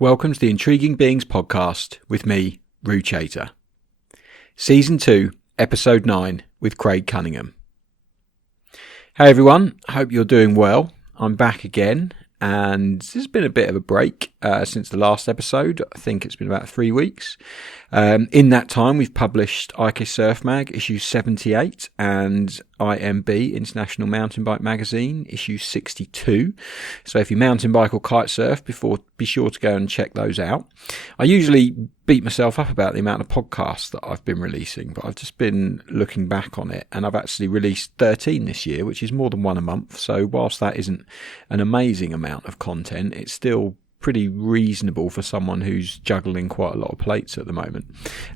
Welcome to the Intriguing Beings podcast with me, Rue Chater. Season 2, Episode 9 with Craig Cunningham. Hey everyone, hope you're doing well. I'm back again and there's been a bit of a break since the last episode. I think it's been about 3 weeks. In that time we've published IK Surf Mag issue 78 and IMB International Mountain Bike Magazine issue 62. So if you mountain bike or kite surf, be sure to go and check those out. I usually beat myself up about the amount of podcasts that I've been releasing, but I've just been looking back on it and I've actually released 13 this year, which is more than one a month. So whilst that isn't an amazing amount of content, it's still pretty reasonable for someone who's juggling quite a lot of plates at the moment.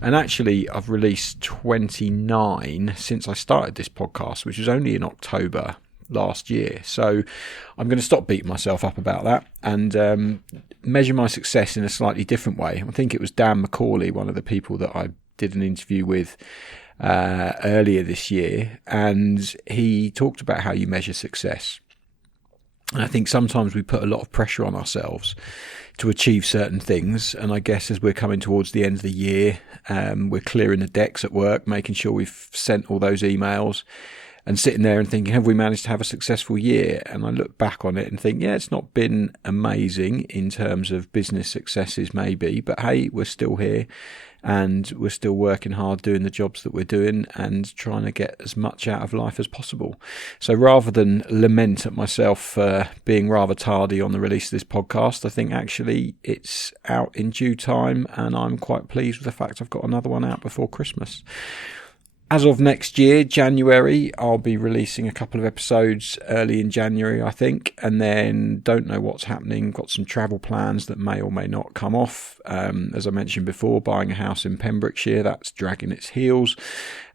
And actually I've released 29 since I started this podcast, which was only in October last year. So I'm going to stop beating myself up about that and measure my success in a slightly different way. I think it was Dan McCauley, one of the people that I did an interview with earlier this year, and he talked about how you measure success. And I think sometimes we put a lot of pressure on ourselves to achieve certain things. And I guess as we're coming towards the end of the year, we're clearing the decks at work, making sure we've sent all those emails and sitting there and thinking, have we managed to have a successful year? And I look back on it and think, yeah, it's not been amazing in terms of business successes maybe, but hey, we're still here. And we're still working hard doing the jobs that we're doing and trying to get as much out of life as possible. So rather than lament at myself for being rather tardy on the release of this podcast, I think actually it's out in due time and I'm quite pleased with the fact I've got another one out before Christmas. As of next year, January, I'll be releasing a couple of episodes early in January, I think, and then don't know what's happening. Got some travel plans that may or may not come off. As I mentioned before, buying a house in Pembrokeshire, that's dragging its heels,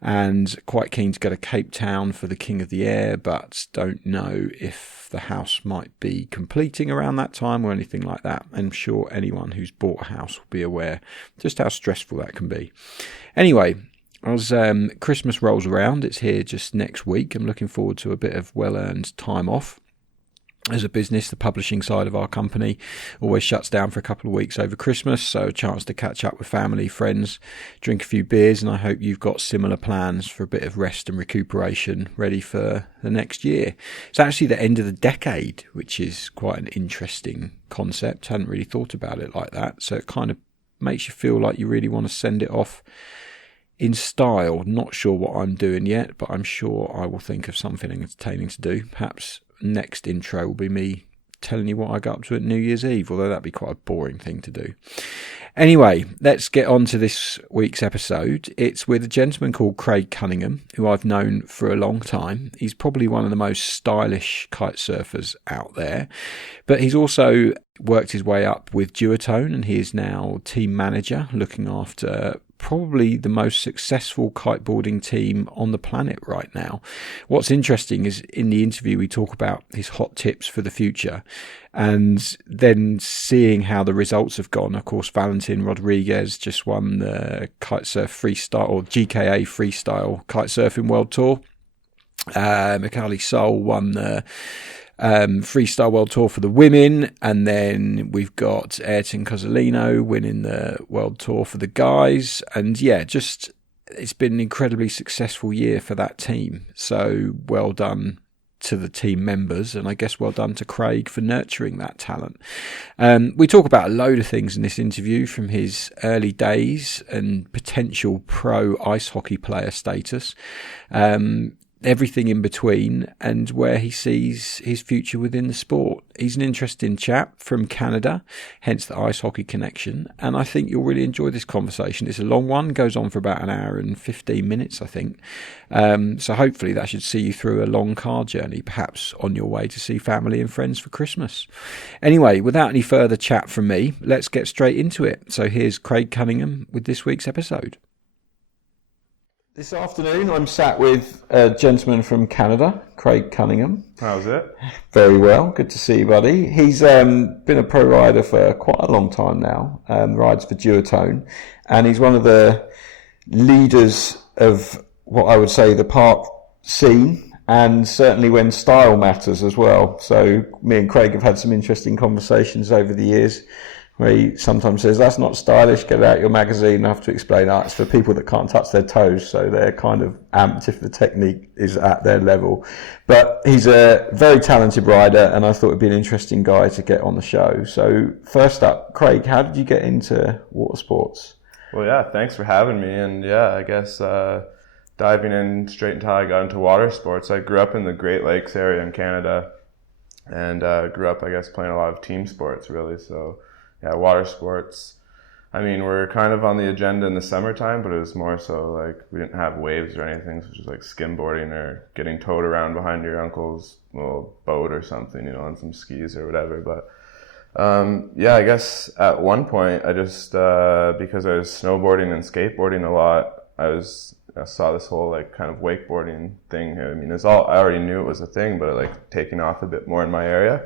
and quite keen to go to Cape Town for the King of the Air, but don't know if the house might be completing around that time or anything like that. I'm sure anyone who's bought a house will be aware just how stressful that can be. Anyway, as Christmas rolls around, it's here just next week. I'm looking forward to a bit of well-earned time off. As a business, the publishing side of our company always shuts down for a couple of weeks over Christmas, so a chance to catch up with family, friends, drink a few beers, and I hope you've got similar plans for a bit of rest and recuperation ready for the next year. It's actually the end of the decade, which is quite an interesting concept. I hadn't really thought about it like that, so it kind of makes you feel like you really want to send it off in style. Not sure what I'm doing yet, but I'm sure I will think of something entertaining to do. Perhaps next intro will be me telling you what I got up to at New Year's Eve, although that'd be quite a boring thing to do. Anyway, let's get on to this week's episode. It's with a gentleman called Craig Cunningham, who I've known for a long time. He's probably one of the most stylish kite surfers out there, but he's also worked his way up with Duotone, and he is now team manager, looking after probably the most successful kiteboarding team on the planet right now. What's interesting is in the interview we talk about his hot tips for the future and then seeing how the results have gone. Of course, Valentin Rodriguez just won the kitesurf freestyle or GKA Freestyle Kitesurfing World Tour. Mikali Sol won the Freestyle World Tour for the women, and then we've got Ayrton Cozzolino winning the World Tour for the guys, and yeah, just it's been an incredibly successful year for that team. So well done to the team members, and I guess well done to Craig for nurturing that talent. We talk about a load of things in this interview, from his early days and potential pro ice hockey player status, everything in between, and where he sees his future within the sport. He's an interesting chap from Canada, hence the ice hockey connection, and I think you'll really enjoy this conversation. It's a long one, goes on for about an hour and 15 minutes, I think. So hopefully that should see you through a long car journey, perhaps on your way to see family and friends for Christmas. Anyway, without any further chat from me, let's get straight into it. So here's Craig Cunningham with this week's episode. This afternoon, I'm sat with a gentleman from Canada, Craig Cunningham. How's it? Very well. Good to see you, buddy. He's been a pro rider for quite a long time now, rides for Duotone, and he's one of the leaders of what I would say the park scene, and certainly when style matters as well. So me and Craig have had some interesting conversations over the years where he sometimes says, that's not stylish, get out your magazine. I have to explain that it's for people that can't touch their toes, so they're kind of amped if the technique is at their level. But he's a very talented rider, and I thought it'd be an interesting guy to get on the show. So first up, Craig, how did you get into water sports? Well, yeah, thanks for having me. And yeah, I guess diving in straight into how I got into water sports, I grew up in the Great Lakes area in Canada, and grew up, I guess, playing a lot of team sports, really. So yeah, water sports, I mean, we're kind of on the agenda in the summertime, but it was more so like we didn't have waves or anything, so it was just like skimboarding or getting towed around behind your uncle's little boat or something, you know, on some skis or whatever. But yeah, I guess at one point I just, because I was snowboarding and skateboarding a lot, I saw this whole like kind of wakeboarding thing. I mean, I already knew it was a thing, but like taking off a bit more in my area.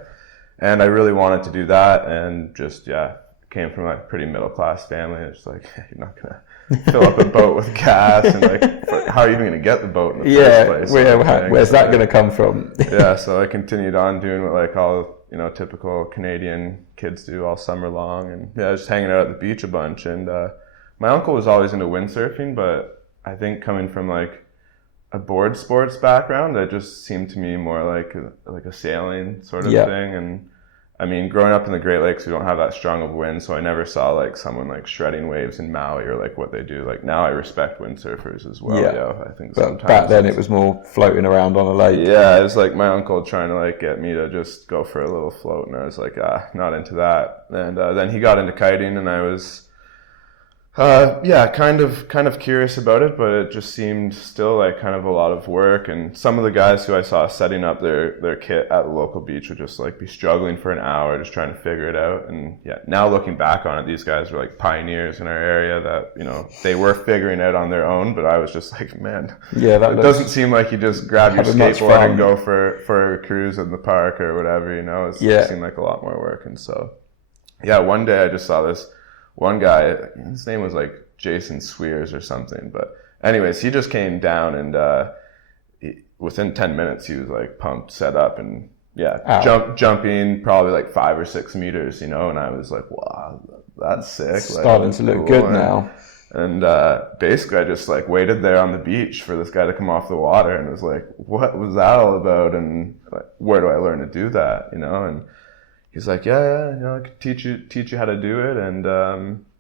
And I really wanted to do that, and just, yeah, came from a pretty middle-class family. It's like, you're not going to fill up a boat with gas, and like, how are you even going to get the boat in the first place? Where's that going to come from? Yeah, so I continued on doing what like all, you know, typical Canadian kids do all summer long, and yeah, just hanging out at the beach a bunch. And my uncle was always into windsurfing, but I think coming from like a board sports background, that just seemed to me more like a sailing sort of thing. And I mean, growing up in the Great Lakes, we don't have that strong of wind, so I never saw like someone like shredding waves in Maui or like what they do. Like now I respect windsurfers as well. Yeah, I think but sometimes back then it was more floating around on a lake. Yeah, it was like my uncle trying to like get me to just go for a little float, and I was like, not into that. And then he got into kiting, and I was kind of curious about it, but it just seemed still like kind of a lot of work. And some of the guys who I saw setting up their kit at the local beach would just like be struggling for an hour just trying to figure it out. And yeah, now looking back on it, these guys were like pioneers in our area that, you know, they were figuring out on their own, but I was just like, man, it doesn't seem like you just grab your skateboard and go for a cruise in the park or whatever, you know. It seemed like a lot more work. And so yeah, one day I just saw this one guy, his name was like Jason Swears or something, but anyways, he just came down, and within 10 minutes he was like pumped, set up, and jumping probably like 5 or 6 meters, you know. And I was like, wow, that's sick. Starting to look good now. And basically I just like waited there on the beach for this guy to come off the water, and was like, what was that all about, and like, where do I learn to do that, you know? And he's like, yeah, you know, I could teach you how to do it. And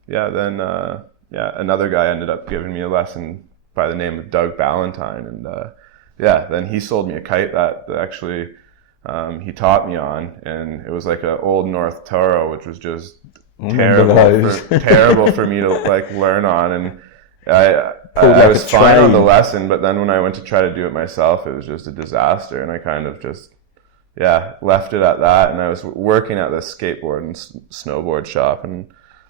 then another guy ended up giving me a lesson by the name of Doug Valentin. And then he sold me a kite that actually he taught me on, and it was like an old North Toro, which was just terrible for me to like learn on. And I was fine on the lesson, but then when I went to try to do it myself, it was just a disaster, and I kind of just left it at that. And I was working at this skateboard and snowboard shop, and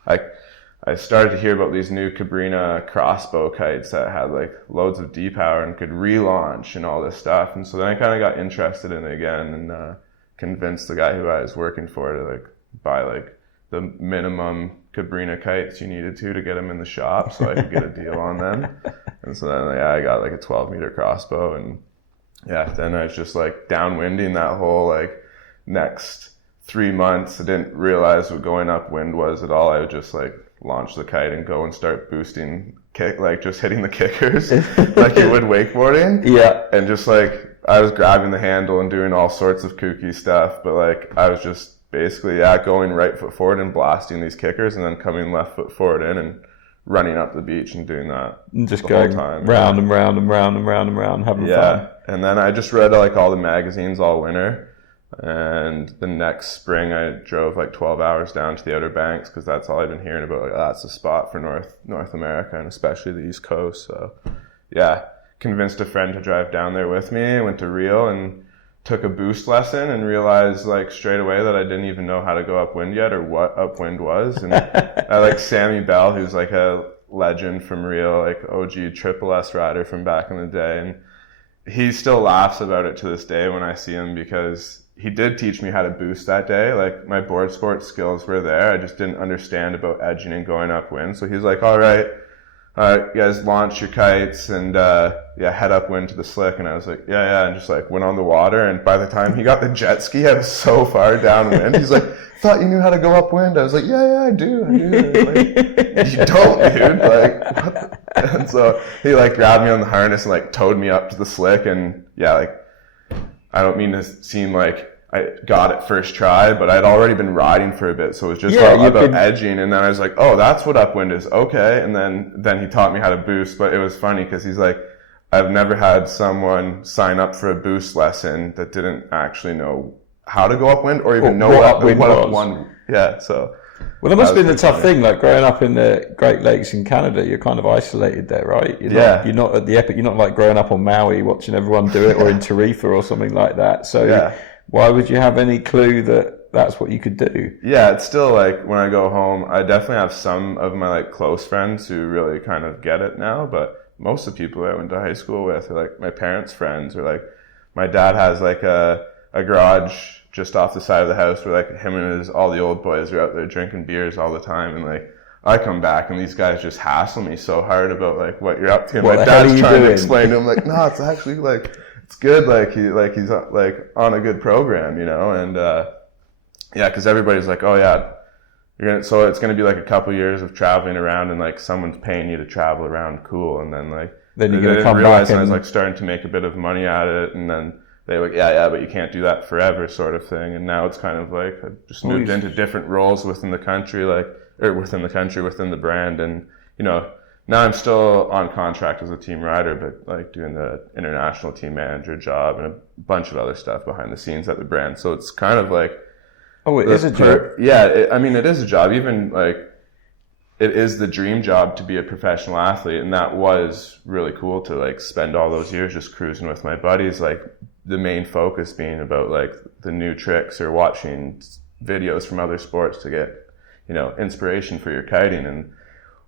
I started to hear about these new Cabrina crossbow kites that had like loads of D-power and could relaunch and all this stuff. And so then I kind of got interested in it again, and convinced the guy who I was working for to like buy like the minimum Cabrina kites you needed to get them in the shop so I could get a deal on them. And so then I got like a 12-meter crossbow, and then I was just like downwinding that whole like next 3 months. I didn't realize what going upwind was at all. I would just like launch the kite and go and start boosting like just hitting the kickers like you would wakeboarding. Yeah. And just like I was grabbing the handle and doing all sorts of kooky stuff, but like I was just basically going right foot forward and blasting these kickers, and then coming left foot forward in and running up the beach and doing that and just going round and round and round and round and round, having fun. And then I just read like all the magazines all winter, and the next spring I drove like 12 hours down to the Outer Banks, because that's all I've been hearing about. Like, that's the spot for North America, and especially the East Coast. So convinced a friend to drive down there with me. I went to Rio and took a boost lesson, and realized like straight away that I didn't even know how to go upwind yet, or what upwind was. And I like Sammy Bell, who's like a legend from Rio, like OG Triple S rider from back in the day, and he still laughs about it to this day when I see him, because he did teach me how to boost that day. Like my board sports skills were there, I just didn't understand about edging and going upwind. So he's like, all right, all right, you guys launch your kites and head upwind to the slick. And I was like, yeah, and just like went on the water. And by the time he got the jet ski, I was so far downwind. He's like, thought you knew how to go upwind. I was like, yeah, I do. Like, you don't, dude. Like, what? And so he like grabbed me on the harness and like towed me up to the slick. And yeah, like, I don't mean to seem like I got it first try, but I'd already been riding for a bit, so it was just about edging, and then I was like, oh, that's what upwind is, okay, and then he taught me how to boost. But it was funny because he's like, I've never had someone sign up for a boost lesson that didn't actually know how to go upwind or even know what upwind was. Yeah, so. Well, that must have been the tough thing, like growing up in the Great Lakes in Canada, you're kind of isolated there, right? You're not at the epic, you're not like growing up on Maui watching everyone do it or in Tarifa or something like that. So why would you have any clue that that's what you could do? Yeah, it's still like when I go home, I definitely have some of my like close friends who really kind of get it now, but most of the people I went to high school with are like my parents' friends, or like my dad has like a garage just off the side of the house where like him and all the old boys are out there drinking beers all the time, and like I come back and these guys just hassle me so hard about like what you're up to, and my dad's trying to explain to him like, no, it's actually like it's good, like he's like on a good program, you know. And because everybody's like, oh yeah, so it's gonna be like a couple years of traveling around and like someone's paying you to travel around, cool. And then like then you're gonna come back and I was like starting to make a bit of money at it, and then they were like, yeah, but you can't do that forever, sort of thing. And now it's kind of like I just moved into different roles within the country, within the brand, and you know, now I'm still on contract as a team rider, but like doing the international team manager job and a bunch of other stuff behind the scenes at the brand. So it's kind of like, oh, it is a job. Yeah, it is a job. Even like, it is the dream job to be a professional athlete, and that was really cool to like spend all those years just cruising with my buddies, like the main focus being about like the new tricks or watching videos from other sports to get, you know, inspiration for your kiting, and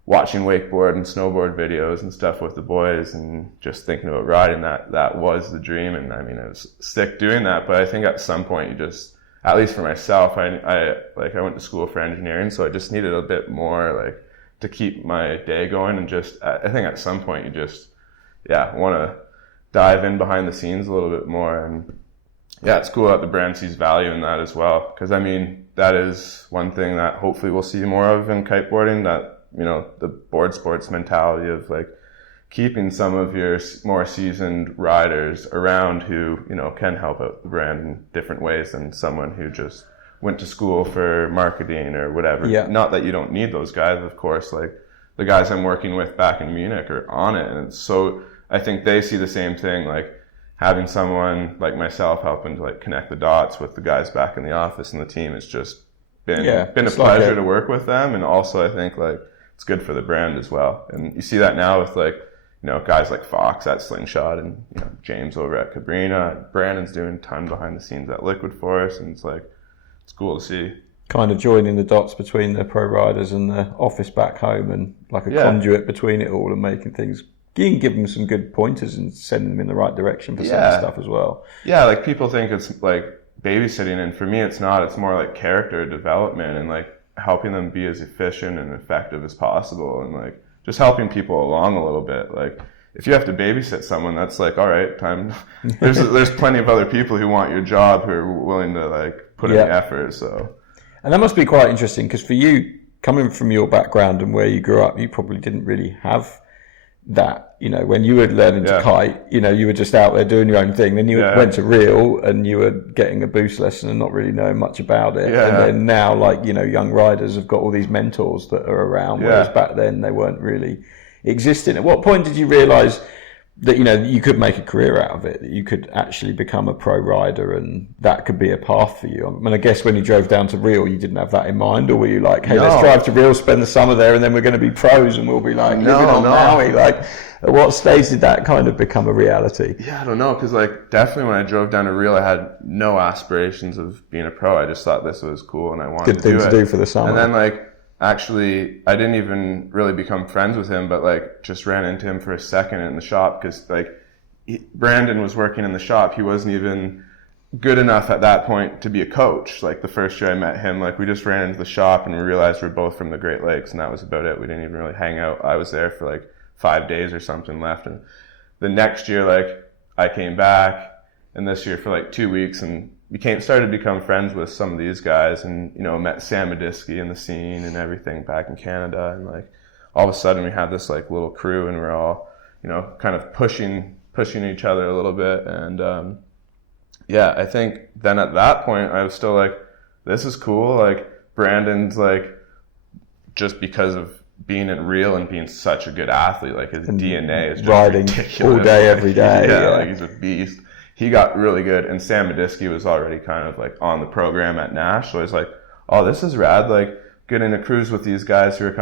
watching wakeboard and snowboard videos and stuff with the boys and just thinking about riding. That was the dream. And I mean, I was sick doing that, but I think at some point you just, at least for myself, I went to school for engineering, so I just needed a bit more like to keep my day going. And just, I think at some point you just, want to dive in behind the scenes a little bit more. And yeah, it's cool that the brand sees value in that as well. Because I mean, that is one thing that hopefully we'll see more of in kiteboarding, that, you know, the board sports mentality of like keeping some of your more seasoned riders around who, you know, can help out the brand in different ways than someone who just went to school for marketing or whatever. Yeah. Not that you don't need those guys, of course. Like the guys I'm working with back in Munich are on it. And so I think they see the same thing, like having someone like myself helping to like connect the dots with the guys back in the office and the team. It's just been a pleasure to work with them. And also I think like it's good for the brand as well. And you see that now with like, you know, guys like Fox at Slingshot, and you know, James over at Cabrina. Brandon's doing a ton behind the scenes at Liquid Force, and it's like, it's cool to see. Kind of joining the dots between the pro riders and the office back home, and like a conduit between it all, and making things, you can give them some good pointers and send them in the right direction for some of the stuff as well. Yeah, like people think it's like babysitting, and for me it's not. It's more like character development and like helping them be as efficient and effective as possible, and like just helping people along a little bit. Like if you have to babysit someone, that's like, all right, time. There's plenty of other people who want your job, who are willing to like put in the effort. So, and that must be quite interesting, because for you, coming from your background and where you grew up, you probably didn't really have that, you know, when you were learning to kite, you know, you were just out there doing your own thing. Then you went to reel and you were getting a boost lesson and not really knowing much about it. And then now, like, you know, young riders have got all these mentors that are around, whereas back then they weren't really existing. At what point did you realize that, you know, you could make a career out of it, that you could actually become a pro rider and that could be a path for you? I mean, I guess when you drove down to Reel, you didn't have that in mind, or were you like, hey, let's drive to Reel, spend the summer there, and then we're going to be pros and we'll be like living on Maui? Like, at what stage did that kind of become a reality? Yeah, I don't know, because like definitely when I drove down to Reel, I had no aspirations of being a pro. I just thought this was cool and I wanted to do it. Good thing to do for the summer. And then like, actually, I didn't even really become friends with him, but like just ran into him for a second in the shop, because like Brandon was working in the shop. He wasn't even good enough at that point to be a coach. Like the first year I met him, like we just ran into the shop and we realized we're both from the Great Lakes, and that was about it. We didn't even really hang out. I was there for like 5 days or something left. And the next year, like, I came back, and this year for like 2 weeks, and started to become friends with some of these guys, and, you know, met Sam Madisky in the scene and everything back in Canada. And like, all of a sudden we had this like little crew, and we're all, you know, kind of pushing each other a little bit. And yeah, I think then at that point I was still like, this is cool. Like, Brandon's like, just because of being at real and being such a good athlete, like his DNA is just riding ridiculous. All day, every day. Yeah, like he's a beast. He got really good, and Sam Madisky was already kind of like on the program at Nash. So I was like, oh, this is rad. Like, getting a cruise with these guys who are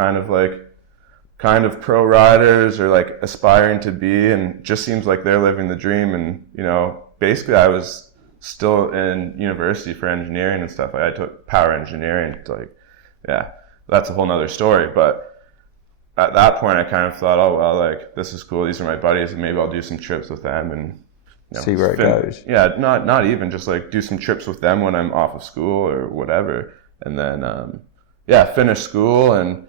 kind of pro riders, or like aspiring to be, and just seems like they're living the dream. And, you know, basically I was still in university for engineering and stuff. Like, I took power engineering. Like, yeah, that's a whole nother story. But at that point I kind of thought, oh, well, like, this is cool. These are my buddies, and maybe I'll do some trips with them and, you know, see where it goes. Yeah, not even just like do some trips with them when I'm off of school or whatever. And then, finish school and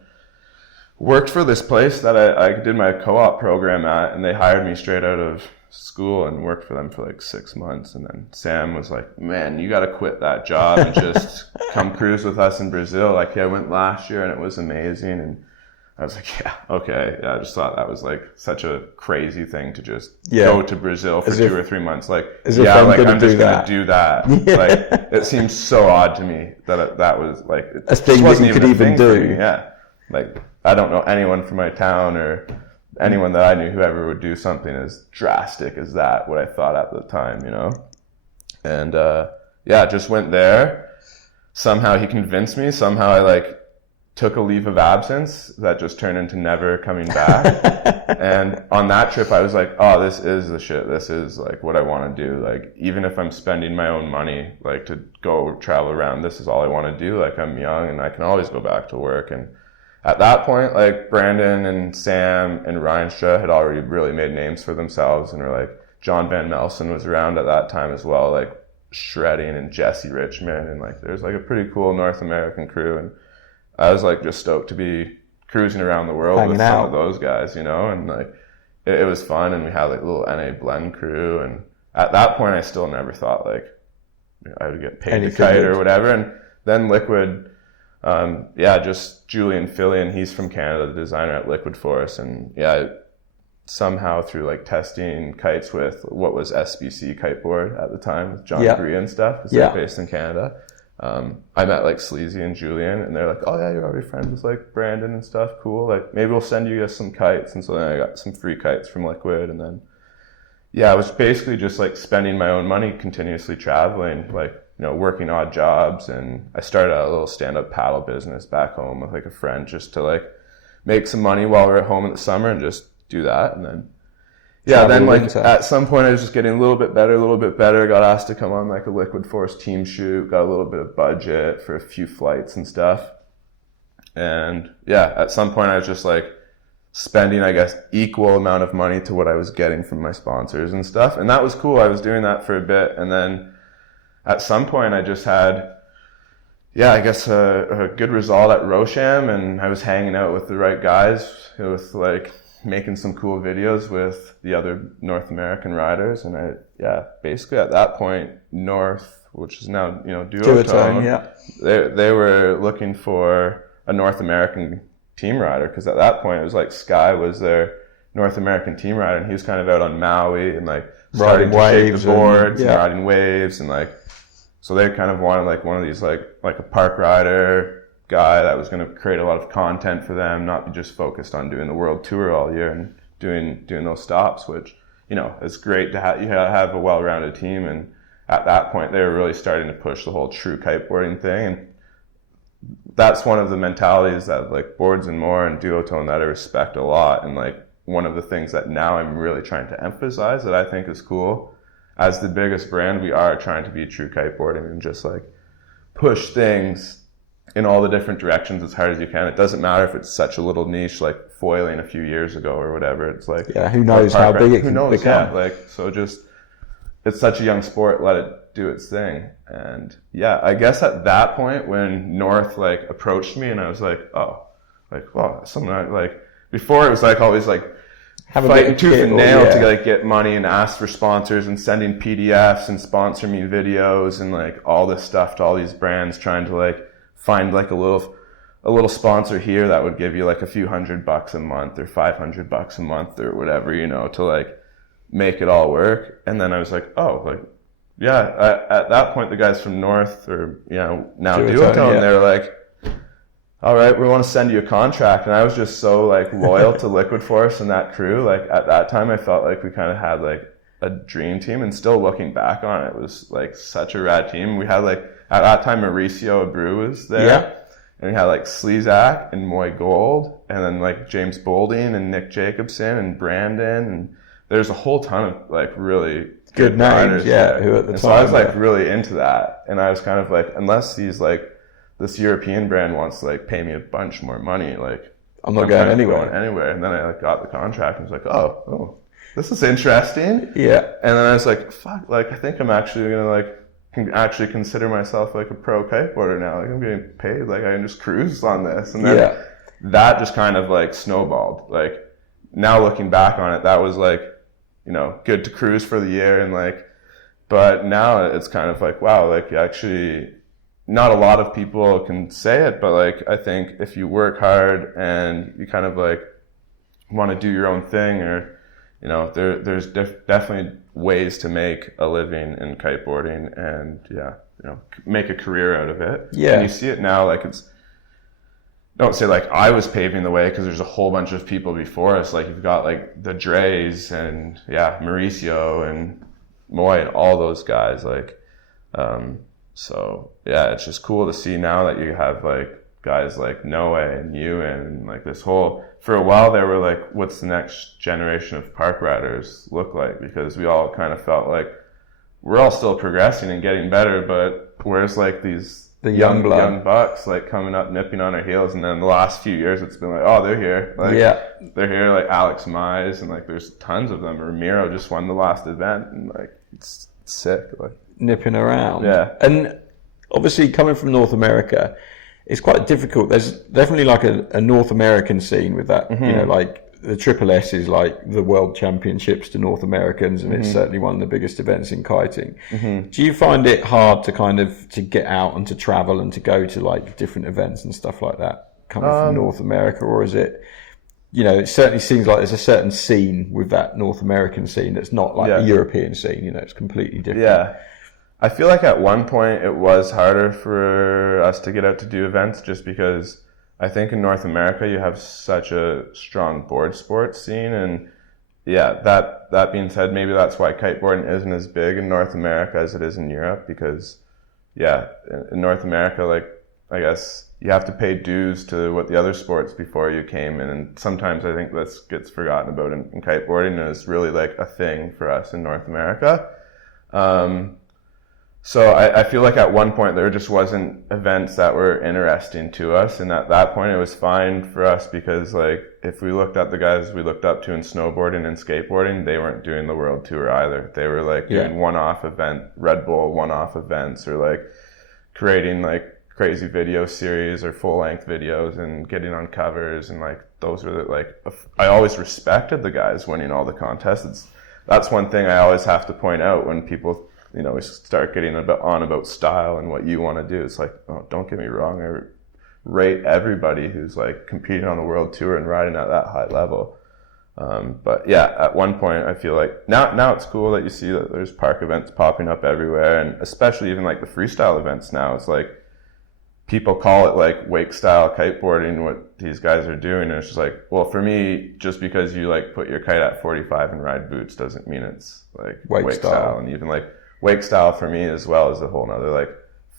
worked for this place that I did my co-op program at, and they hired me straight out of school and worked for them for like 6 months. And then Sam was like, man, you got to quit that job and just come cruise with us in Brazil. Like, I went last year and it was amazing. And I was like, yeah, okay. Yeah, I just thought that was like such a crazy thing to just go to Brazil for 2 or 3 months. Like, yeah, like, I'm just going to do that. Yeah. Like, it seems so odd to me that that was like, it a thing wasn't that you even could a even thing do. for me. Yeah. Like, I don't know anyone from my town or anyone that I knew who ever would do something as drastic as that, what I thought at the time, you know? And, just went there. Somehow he convinced me. Somehow I like took a leave of absence that just turned into never coming back. And on that trip, I was like, oh, this is the shit. This is like what I want to do. Like, even if I'm spending my own money, like, to go travel around, this is all I want to do. Like, I'm young and I can always go back to work. And at that point, like, Brandon and Sam and Ryan Stra had already really made names for themselves, and were like, John Van Melson was around at that time as well, like shredding, and Jesse Richmond, and like, there's like a pretty cool North American crew. And I was like just stoked to be cruising around the world with some of those guys, you know, and like it was fun. And we had like a little NA blend crew. And at that point I still never thought like, you know, I would get paid to kite or whatever. And then Liquid, just Julian Fillion, he's from Canada, the designer at Liquid Force. And somehow through like testing kites with what was SBC Kiteboard at the time with John Grea and stuff, because they're based in Canada. I met like Sleazy and Julian, and they're like, oh yeah, you're already friends with like Brandon and stuff. Cool. Like, maybe we'll send you guys some kites. And so then I got some free kites from Liquid. And then, I was basically just like spending my own money, continuously traveling, like, you know, working odd jobs. And I started a little stand-up paddle business back home with like a friend, just to like make some money while we were at home in the summer and just do that. And then, then like at some point I was just getting a little bit better, got asked to come on like a Liquid Force team shoot, got a little bit of budget for a few flights and stuff. And at some point I was just like spending, I guess, equal amount of money to what I was getting from my sponsors and stuff. And that was cool. I was doing that for a bit. And then at some point I just had, I guess a good result at Rosham, and I was hanging out with the right guys, with like making some cool videos with the other North American riders. And basically at that point, North, which is now, you know, Duotone, they were looking for a North American team rider, because at that point it was like Sky was their North American team rider, and he was kind of out on Maui and like starting to shake the boards and riding waves, and like, so they kind of wanted like one of these like a park rider guy that was going to create a lot of content for them, not be just focused on doing the world tour all year and doing those stops, which, you know, it's great to have a well-rounded team. And at that point they were really starting to push the whole true kiteboarding thing. And that's one of the mentalities that like Boards and More and Duotone that I respect a lot. And like one of the things that now I'm really trying to emphasize that I think is cool, as the biggest brand, we are trying to be true kiteboarding and just like push things in all the different directions as hard as you can. It doesn't matter if it's such a little niche like foiling a few years ago or whatever. It's like, who knows how big it can become. Like, so just, it's such a young sport, let it do its thing. And I guess at that point when North like approached me, and I was like, oh, like, wow, someone like, before it was like always like, fighting tooth and nail to like get money and ask for sponsors and sending PDFs and sponsor me videos and like all this stuff to all these brands, trying to like find like a little sponsor here that would give you like a few $100 a month or $500 a month or whatever, you know, to like make it all work. And then I was like, oh, like, yeah, at that point, the guys from North, or, you know, now Duotone, they're like, all right, we want to send you a contract. And I was just so like loyal to Liquid Force and that crew. Like at that time, I felt like we kind of had like a dream team, and still looking back on it, it was like such a rad team. We had like, at that time, Mauricio Abreu was there. Yeah. And we had like Slezak and Moy Gold, and then like James Boulding and Nick Jacobson and Brandon. And there's a whole ton of like really good names. Yeah. Who at the time. So I was like really into that. And I was kind of like, unless these like, this European brand wants to like pay me a bunch more money, like I'm not going anywhere. And then I like got the contract and was like, oh, this is interesting. Yeah. And then I was like, fuck, like I think I'm actually gonna like actually consider myself like a pro kiteboarder now. Like I'm getting paid, like I can just cruise on this. And then that just kind of like snowballed. Like now looking back on it, that was like, you know, good to cruise for the year, and like, but now it's kind of like, wow, like actually, not a lot of people can say it, but like I think if you work hard and you kind of like want to do your own thing, or you know, there's definitely ways to make a living in kiteboarding, and you know, make a career out of it. Yeah. And you see it now, like it's, don't say like I was paving the way, because there's a whole bunch of people before us. Like you've got like the Dreys and Mauricio and Moy and all those guys. Like, so yeah, it's just cool to see now that you have like guys like Noe and Ewan, and like this whole, for a while there were like, what's the next generation of park riders look like? Because we all kind of felt like we're all still progressing and getting better, but where's like these young bucks like coming up nipping on our heels? And then the last few years it's been like, oh, they're here. Like they're here, like Alex Mize, and like there's tons of them. Ramiro just won the last event, and like it's sick, like nipping around. Yeah. And obviously coming from North America, it's quite difficult. There's definitely like a North American scene with that. You know, like the Triple S is like the world championships to North Americans, and it's certainly one of the biggest events in kiting. Do you find it hard to kind of to get out and to travel and to go to like different events and stuff like that coming from North America, or is it, you know, it certainly seems like there's a certain scene with that North American scene that's not like the European scene, you know, it's completely different. Yeah. I feel like at one point it was harder for us to get out to do events, just because I think in North America you have such a strong board sports scene. And that being said, maybe that's why kiteboarding isn't as big in North America as it is in Europe, because in North America, like I guess you have to pay dues to what the other sports before you came in, and sometimes I think this gets forgotten about in kiteboarding, and it's really like a thing for us in North America. So I feel like at one point there just wasn't events that were interesting to us, and at that point it was fine for us, because like if we looked at the guys we looked up to in snowboarding and skateboarding, they weren't doing the world tour either. They were like doing one-off event, Red Bull one-off events, or like creating like crazy video series or full-length videos and getting on covers, and like those were like, I always respected the guys winning all the contests. That's one thing I always have to point out when people, you know, we start getting a bit on about style and what you want to do. It's like, oh, don't get me wrong, I rate everybody who's like competing on the world tour and riding at that high level. But yeah, at one point I feel like now it's cool that you see that there's park events popping up everywhere, and especially even like the freestyle events now. It's like people call it like wake style kiteboarding, what these guys are doing, and it's just like, well, for me, just because you like put your kite at 45 and ride boots doesn't mean it's like wake style. And even like wake style for me as well is a whole nother like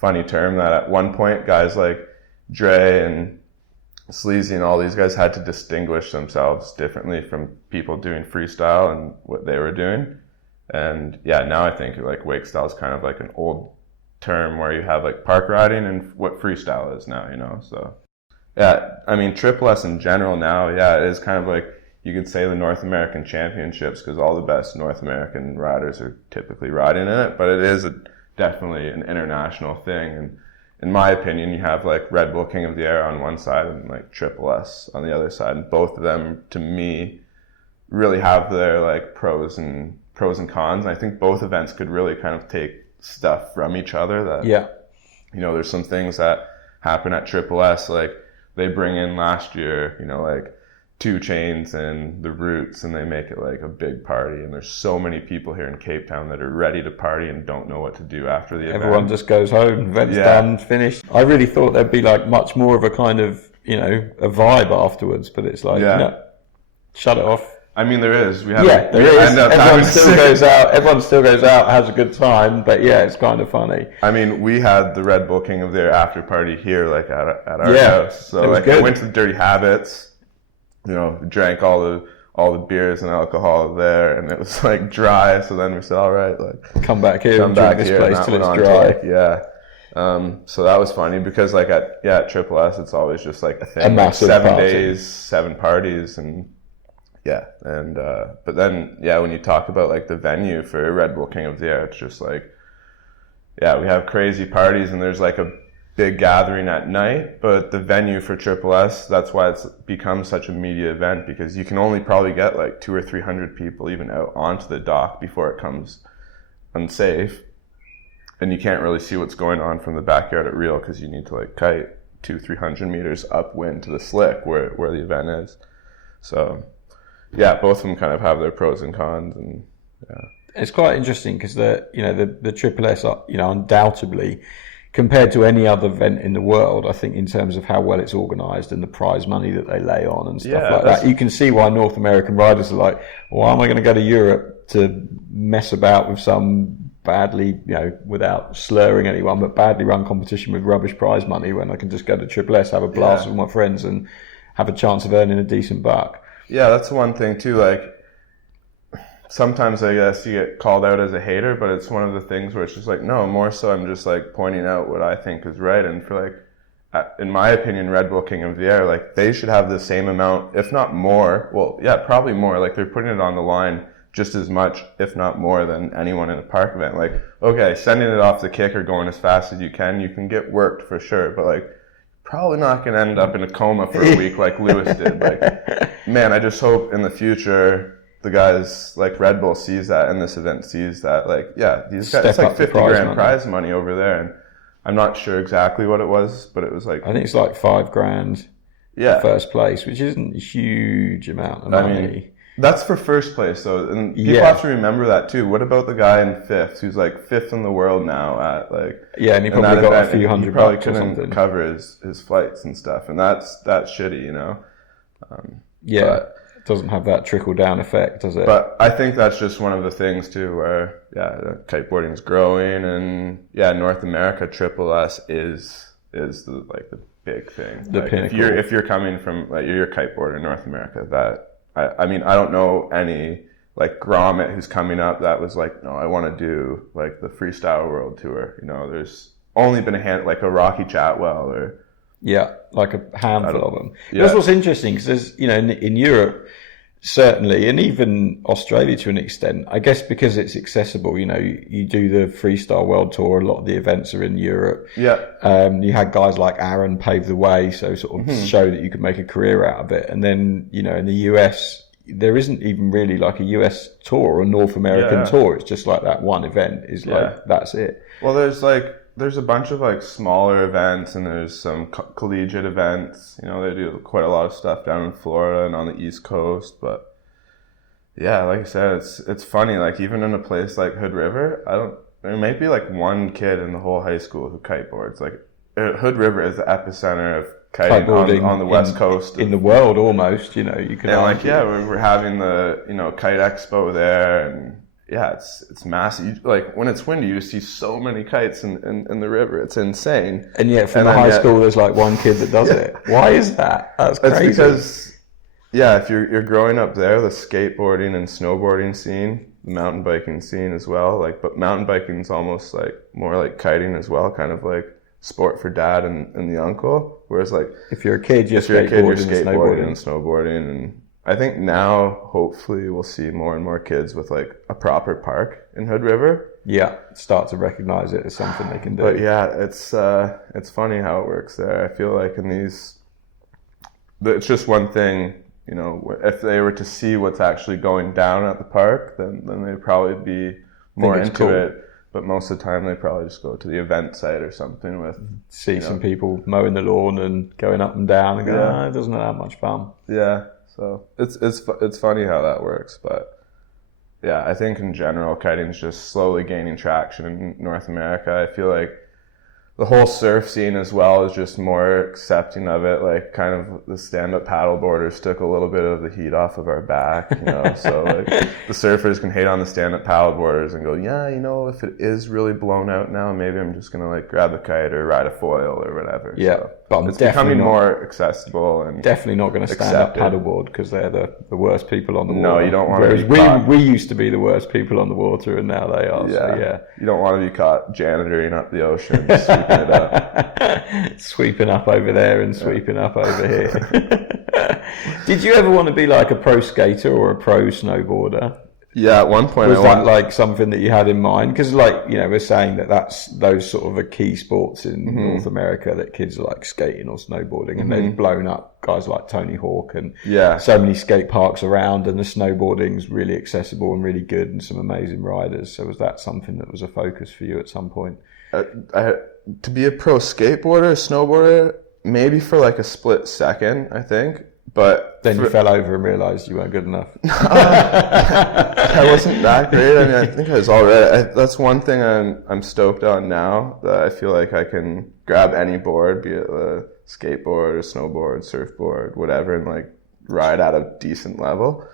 funny term that at one point guys like Dre and Sleazy and all these guys had to distinguish themselves differently from people doing freestyle and what they were doing. And now I think like wake style is kind of like an old term where you have like park riding and what freestyle is now, you know. So I mean Triple S in general now, it is kind of like, you could say the North American Championships, because all the best North American riders are typically riding in it, but it is definitely an international thing. And in my opinion, you have like Red Bull King of the Air on one side and like Triple S on the other side, and both of them to me really have their like pros and cons. And I think both events could really kind of take stuff from each other. That you know, there's some things that happen at Triple S, like they bring in last year, you know, like 2 Chainz and the Roots, and they make it like a big party. And there's so many people here in Cape Town that are ready to party and don't know what to do after the event. Everyone just goes home, event's done, finished. I really thought there'd be like much more of a kind of, you know, a vibe afterwards, but it's like, no, shut it off. I mean, there is. There is. Everyone still goes out, has a good time, but yeah, it's kind of funny. I mean, we had the Red Bull King of the Air after party here, like at our house. So like, I went to the Dirty Habits, you know, drank all the beers and alcohol there, and it was like dry. So then we said, all right, like come back here and drink this place till it's dry. So that was funny because like at Triple S, it's always just like a thing, a massive 7 party. days, 7 parties, and but then when you talk about like the venue for Red Bull King of the Air, it's just like, we have crazy parties and there's like a big gathering at night, but the venue for Triple S, that's why it's become such a media event, because you can only probably get like 200 or 300 people even out onto the dock before it comes unsafe, and you can't really see what's going on from the backyard at Real because you need to like kite 200-300 meters upwind to the slick where the event is. So both of them kind of have their pros and cons, and it's quite interesting because the Triple S are, you know, undoubtedly compared to any other event in the world, I think in terms of how well it's organised and the prize money that they lay on and stuff like that, you can see why North American riders are like, why am I going to go to Europe to mess about with some badly, you know, without slurring anyone, but badly run competition with rubbish prize money when I can just go to Triple S, have a blast with my friends and have a chance of earning a decent buck. Yeah, that's one thing too. Like sometimes I guess you get called out as a hater, but it's one of the things where it's just like, no, more so I'm just like pointing out what I think is right. And for like, in my opinion, Red Bull King of the Air, like they should have the same amount, if not more. Well, probably more. Like they're putting it on the line just as much, if not more, than anyone in a park event. Like, okay, sending it off the kick or going as fast as you can get worked for sure, but like, probably not going to end up in a coma for a week like Lewis did. Like, man, I just hope in the future the guys like Red Bull sees that and this event sees that. Like, these guys, it's like 50 grand prize money over there. And I'm not sure exactly what it was, but it was like, I think it's like 5 grand for first place, which isn't a huge amount of money. I mean, that's for first place, though. And people have to remember that, too. What about the guy in 5th, who's like 5th in the world now at like... Yeah, and he probably got a few $100 he probably couldn't cover his flights and stuff. And that's shitty, you know? It doesn't have that trickle-down effect, does it? But I think that's just one of the things, too, where, kiteboarding is growing. And, North America, Triple S is the big thing. The like, pinnacle. If you're coming from, like, you're a kiteboarder in North America, that... I mean, I don't know any, like, grommet who's coming up that was like, no, I want to do, like, the Freestyle World Tour. You know, there's only been like a Rocky Chatwell or... Yeah, like a handful of them. That's what's interesting, because there's, you know, in Europe, certainly, and even Australia to an extent, I guess because it's accessible, you know, you do the Freestyle World Tour, a lot of the events are in Europe. Yeah. You had guys like Aaron pave the way, so sort of show that you could make a career out of it. And then, you know, in the US, there isn't even really like a US tour or North American tour. It's just like that one event is like, that's it. Well, there's a bunch of like smaller events, and there's some collegiate events. You know, they do quite a lot of stuff down in Florida and on the East Coast. But yeah, like I said, it's funny. Like even in a place like Hood River, there might be like one kid in the whole high school who kiteboards. Like Hood River is the epicenter of kiteboarding on the West Coast in the world, almost. You know, you could. And like we're having the kite expo there, and it's massive. Like when it's windy, you see so many kites in the river. It's insane. And yet, from the high school, there's like one kid that does it. Why is that? That's crazy. It's because, if you're growing up there, the skateboarding and snowboarding scene, the mountain biking scene as well. Like, but mountain biking is almost like more like kiting as well, kind of like sport for dad and the uncle. Whereas like if you're a kid, you're skateboarding and snowboarding. And I think now, hopefully, we'll see more and more kids with like a proper park in Hood River. Yeah, start to recognize it as something they can do. But it's funny how it works there. I feel like it's just one thing you know, if they were to see what's actually going down at the park, then they'd probably be more into it. But most of the time, they probably just go to the event site or something with... See some people mowing the lawn and going up and down and go, it doesn't have much fun. Yeah, so it's funny how that works. But yeah, I think in general, kiting's just slowly gaining traction in North America. I feel like the whole surf scene as well is just more accepting of it. Like, kind of the stand-up paddleboarders took a little bit of the heat off of our back, you know. So like, the surfers can hate on the stand-up paddleboarders and go, yeah, you know, if it is really blown out now, maybe I'm just gonna like grab a kite or ride a foil or whatever. Yeah, so but it's becoming more accessible and definitely not going to stand up paddleboard because they're the worst people on the water. No, you don't want to be caught. We used to be the worst people on the water, and now they are. Yeah, so yeah. You don't want to be caught janitoring up the ocean, sweeping it up. Sweeping up over there and sweeping up over here. Did you ever want to be like a pro skater or a pro snowboarder? Yeah, at one point was that like something that you had in mind? Because, like, you know, we're saying that that's those sort of are key sports in North America that kids are like skating or snowboarding, and they've blown up guys like Tony Hawk and so many skate parks around, and the snowboarding's really accessible and really good, and some amazing riders. So was that something that was a focus for you at some point? To be a pro skateboarder, snowboarder, maybe for like a split second, I think. But then you fell over and realised you weren't good enough. I wasn't that great. I mean, I think I was all right. That's one thing I'm stoked on now, that I feel like I can grab any board, be it a skateboard, a snowboard, surfboard, whatever, and like ride at a decent level.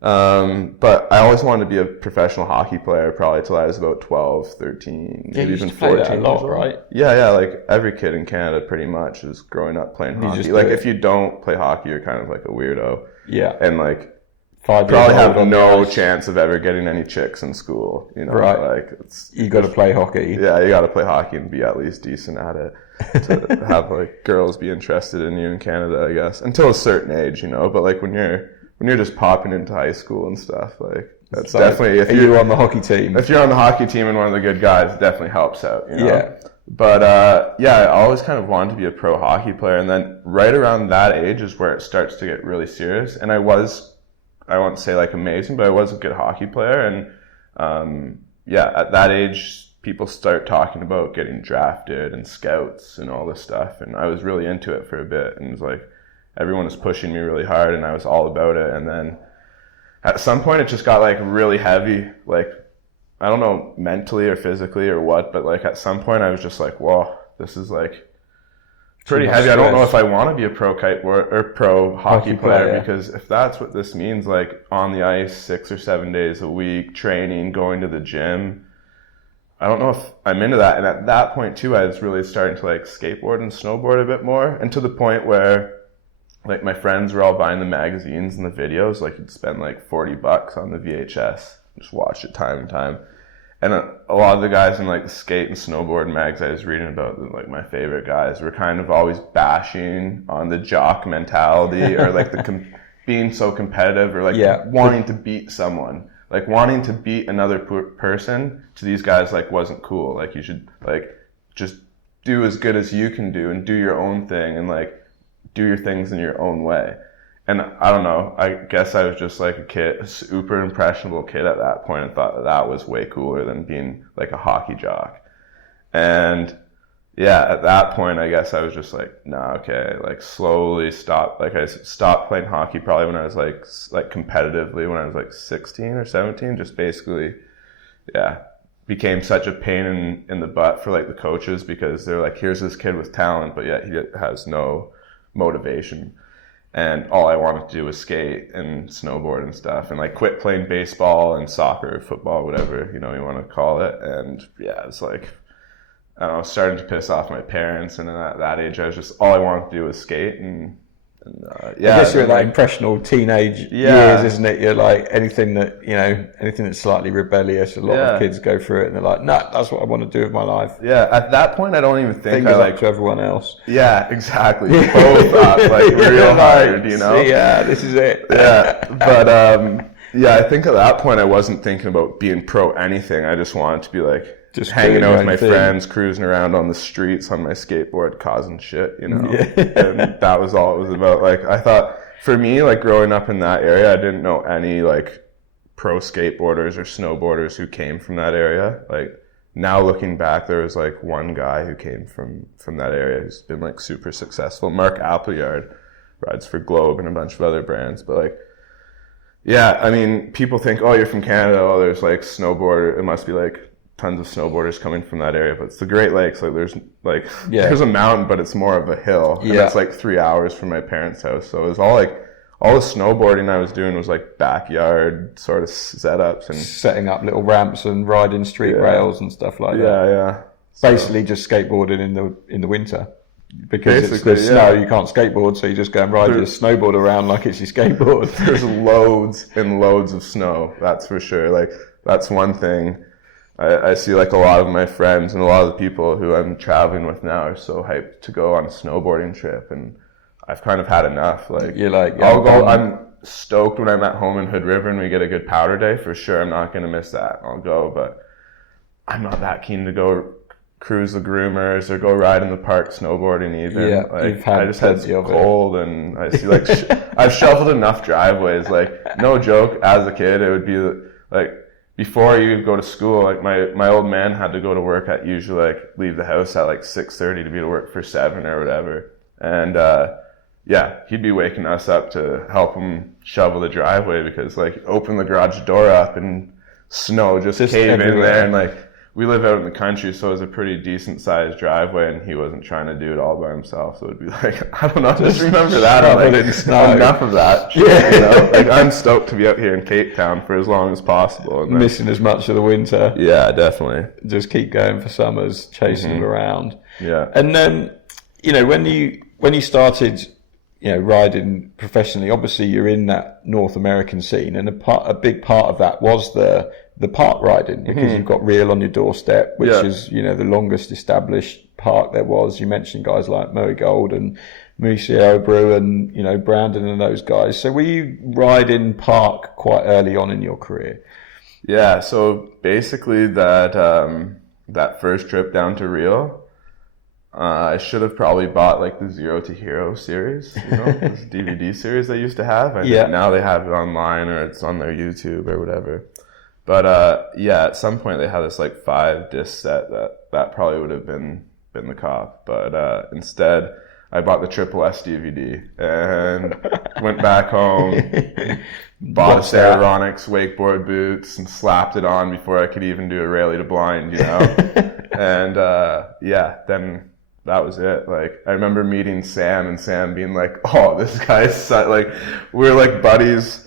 But I always wanted to be a professional hockey player probably till I was about 12, 13, maybe even 14. That a lot, right? Yeah, like every kid in Canada pretty much is growing up playing hockey. Like if you don't play hockey, you're kind of like a weirdo. Yeah. And like probably have no chance of ever getting any chicks in school, you know? Right. Like you got to play hockey. Yeah, you got to play hockey and be at least decent at it to have like girls be interested in you in Canada, I guess, until a certain age, you know? But like when you're just popping into high school and stuff, like that's so definitely if you're on the hockey team. If you're on the hockey team and one of the good guys, it definitely helps out, you know? Yeah. But I always kind of wanted to be a pro hockey player, and then right around that age is where it starts to get really serious. And I won't say like amazing, but I was a good hockey player, and at that age people start talking about getting drafted and scouts and all this stuff, and I was really into it for a bit, and it was like everyone was pushing me really hard and I was all about it. And then at some point it just got like really heavy, like I don't know, mentally or physically or what, but like at some point I was just like, whoa, this is like pretty heavy. I don't know if I want to be a pro kiteboard or pro hockey player, because if that's what this means, like on the ice 6 or 7 days a week, training, going to the gym, I don't know if I'm into that. And at that point too, I was really starting to like skateboard and snowboard a bit more, and to the point where like my friends were all buying the magazines and the videos. Like you'd spend like $40 on the VHS, just watch it time and time. And a lot of the guys in like the skate and snowboard mags I was reading about, like my favorite guys, were kind of always bashing on the jock mentality or like the being so competitive, or like wanting to beat someone, like wanting to beat another person. To these guys, like wasn't cool. Like you should like just do as good as you can do and do your own thing and like do your things in your own way. And I don't know, I guess I was just like a kid, a super impressionable kid at that point, and thought that was way cooler than being like a hockey jock. And yeah, at that point, I guess I was just like, nah, okay, like slowly stop. Like I stopped playing hockey probably when I was like competitively when I was like 16 or 17, just basically, became such a pain in the butt for like the coaches, because they're like, here's this kid with talent, but yet he has no motivation. And all I wanted to do was skate and snowboard and stuff, and like quit playing baseball and soccer, football, whatever, you know, you want to call it. And it's like, I don't know, starting to piss off my parents. And then at that age, I was just, all I wanted to do was skate. And I guess you're at that impressional teenage years, isn't it? You're like anything that's slightly rebellious. A lot of kids go through it and they're like, nah, that's what I want to do with my life. Yeah, at that point, I don't even think I like to everyone else. Yeah, exactly. Both thought like real hard, you know? Yeah, this is it. Yeah, but I think at that point, I wasn't thinking about being pro anything. I just wanted to be like, just hanging out with my friends, cruising around on the streets on my skateboard, causing shit, you know? Yeah. And that was all it was about. Like, I thought for me, like growing up in that area, I didn't know any like pro skateboarders or snowboarders who came from that area. Like now looking back, there was like one guy who came from that area who's been like super successful. Mark Appleyard rides for Globe and a bunch of other brands. But like, yeah, I mean, people think, oh, you're from Canada. Oh, there's like snowboarder. It must be like tons of snowboarders coming from that area. But it's the Great Lakes. Like there's like, there's a mountain, but it's more of a hill. And it's like 3 hours from my parents' house. So it was all the snowboarding I was doing was like backyard sort of setups and setting up little ramps and riding street rails and stuff like that. Yeah. Basically just skateboarding in the winter. Because it's the snow, you can't skateboard, so you just go and ride your snowboard around like it's your skateboard. There's loads and loads of snow, that's for sure. Like, that's one thing. I see like a lot of my friends and a lot of the people who I'm traveling with now are so hyped to go on a snowboarding trip, and I've kind of had enough. Like, you're like, I'll go. I'm stoked when I'm at home in Hood River and we get a good powder day for sure. I'm not going to miss that. I'll go, but I'm not that keen to go cruise the groomers or go ride in the park snowboarding even. Yeah, like I just had cold and I see like I've shoveled enough driveways. Like no joke, as a kid it would be like before you go to school, like my old man had to go to work at usually like leave the house at like 6:30 to be to work for 7 or whatever. And he'd be waking us up to help him shovel the driveway because like open the garage door up and snow just cave everywhere in there, and like we live out in the country, so it was a pretty decent sized driveway, and he wasn't trying to do it all by himself. So it'd be like, I don't know, just remember that. I'm like, enough of that. Shit, you know? Like I'm stoked to be out here in Cape Town for as long as possible. And missing as much of the winter. Yeah, definitely. Just keep going for summers, chasing them around. Yeah. And then, you know, when you started, you know, riding professionally, obviously you're in that North American scene, and a big part of that was the park riding, because you've got Real on your doorstep, which is, you know, the longest established park there was. You mentioned guys like Murray Gold and Mauricio Abreu and, you know, Brandon and those guys. So were you riding park quite early on in your career? Yeah, so basically that first trip down to Rio, I should have probably bought like the Zero to Hero series, you know, this DVD series they used to have. I think now they have it online or it's on their YouTube or whatever. But at some point they had this like 5 disc set that probably would have been the cop. But instead I bought the Triple S DVD and went back home, bought a Stereonics wakeboard boots and slapped it on before I could even do a Rally to Blind, you know. And then that was it. Like I remember meeting Sam and Sam being like, "Oh, this guy's like we're like buddies."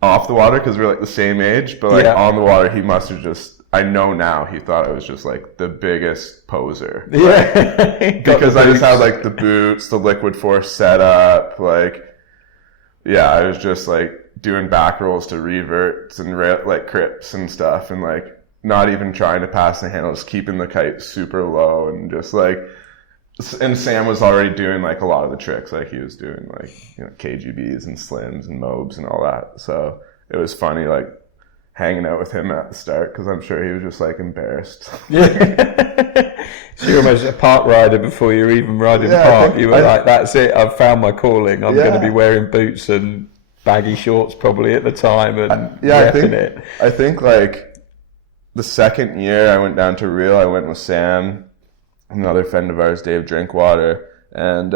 Off the water because we're like the same age, but like on the water he must have just, I know now he thought I was just like the biggest poser. Because I just had like the boots, the Liquid Force setup, like I was just like doing back rolls to reverts and like crips and stuff, and like not even trying to pass the handles, keeping the kite super low, and just like, and Sam was already doing like a lot of the tricks. Like he was doing like, you know, KGBs and slims and mobs and all that. So it was funny like hanging out with him at the start because I'm sure he was just like embarrassed. So you're almost a park rider before you're even riding park. You were like, that's it. I've found my calling. I'm going to be wearing boots and baggy shorts probably at the time and repping it. I think like the second year I went down to Rio, I went with Sam, another friend of ours, Dave Drinkwater, and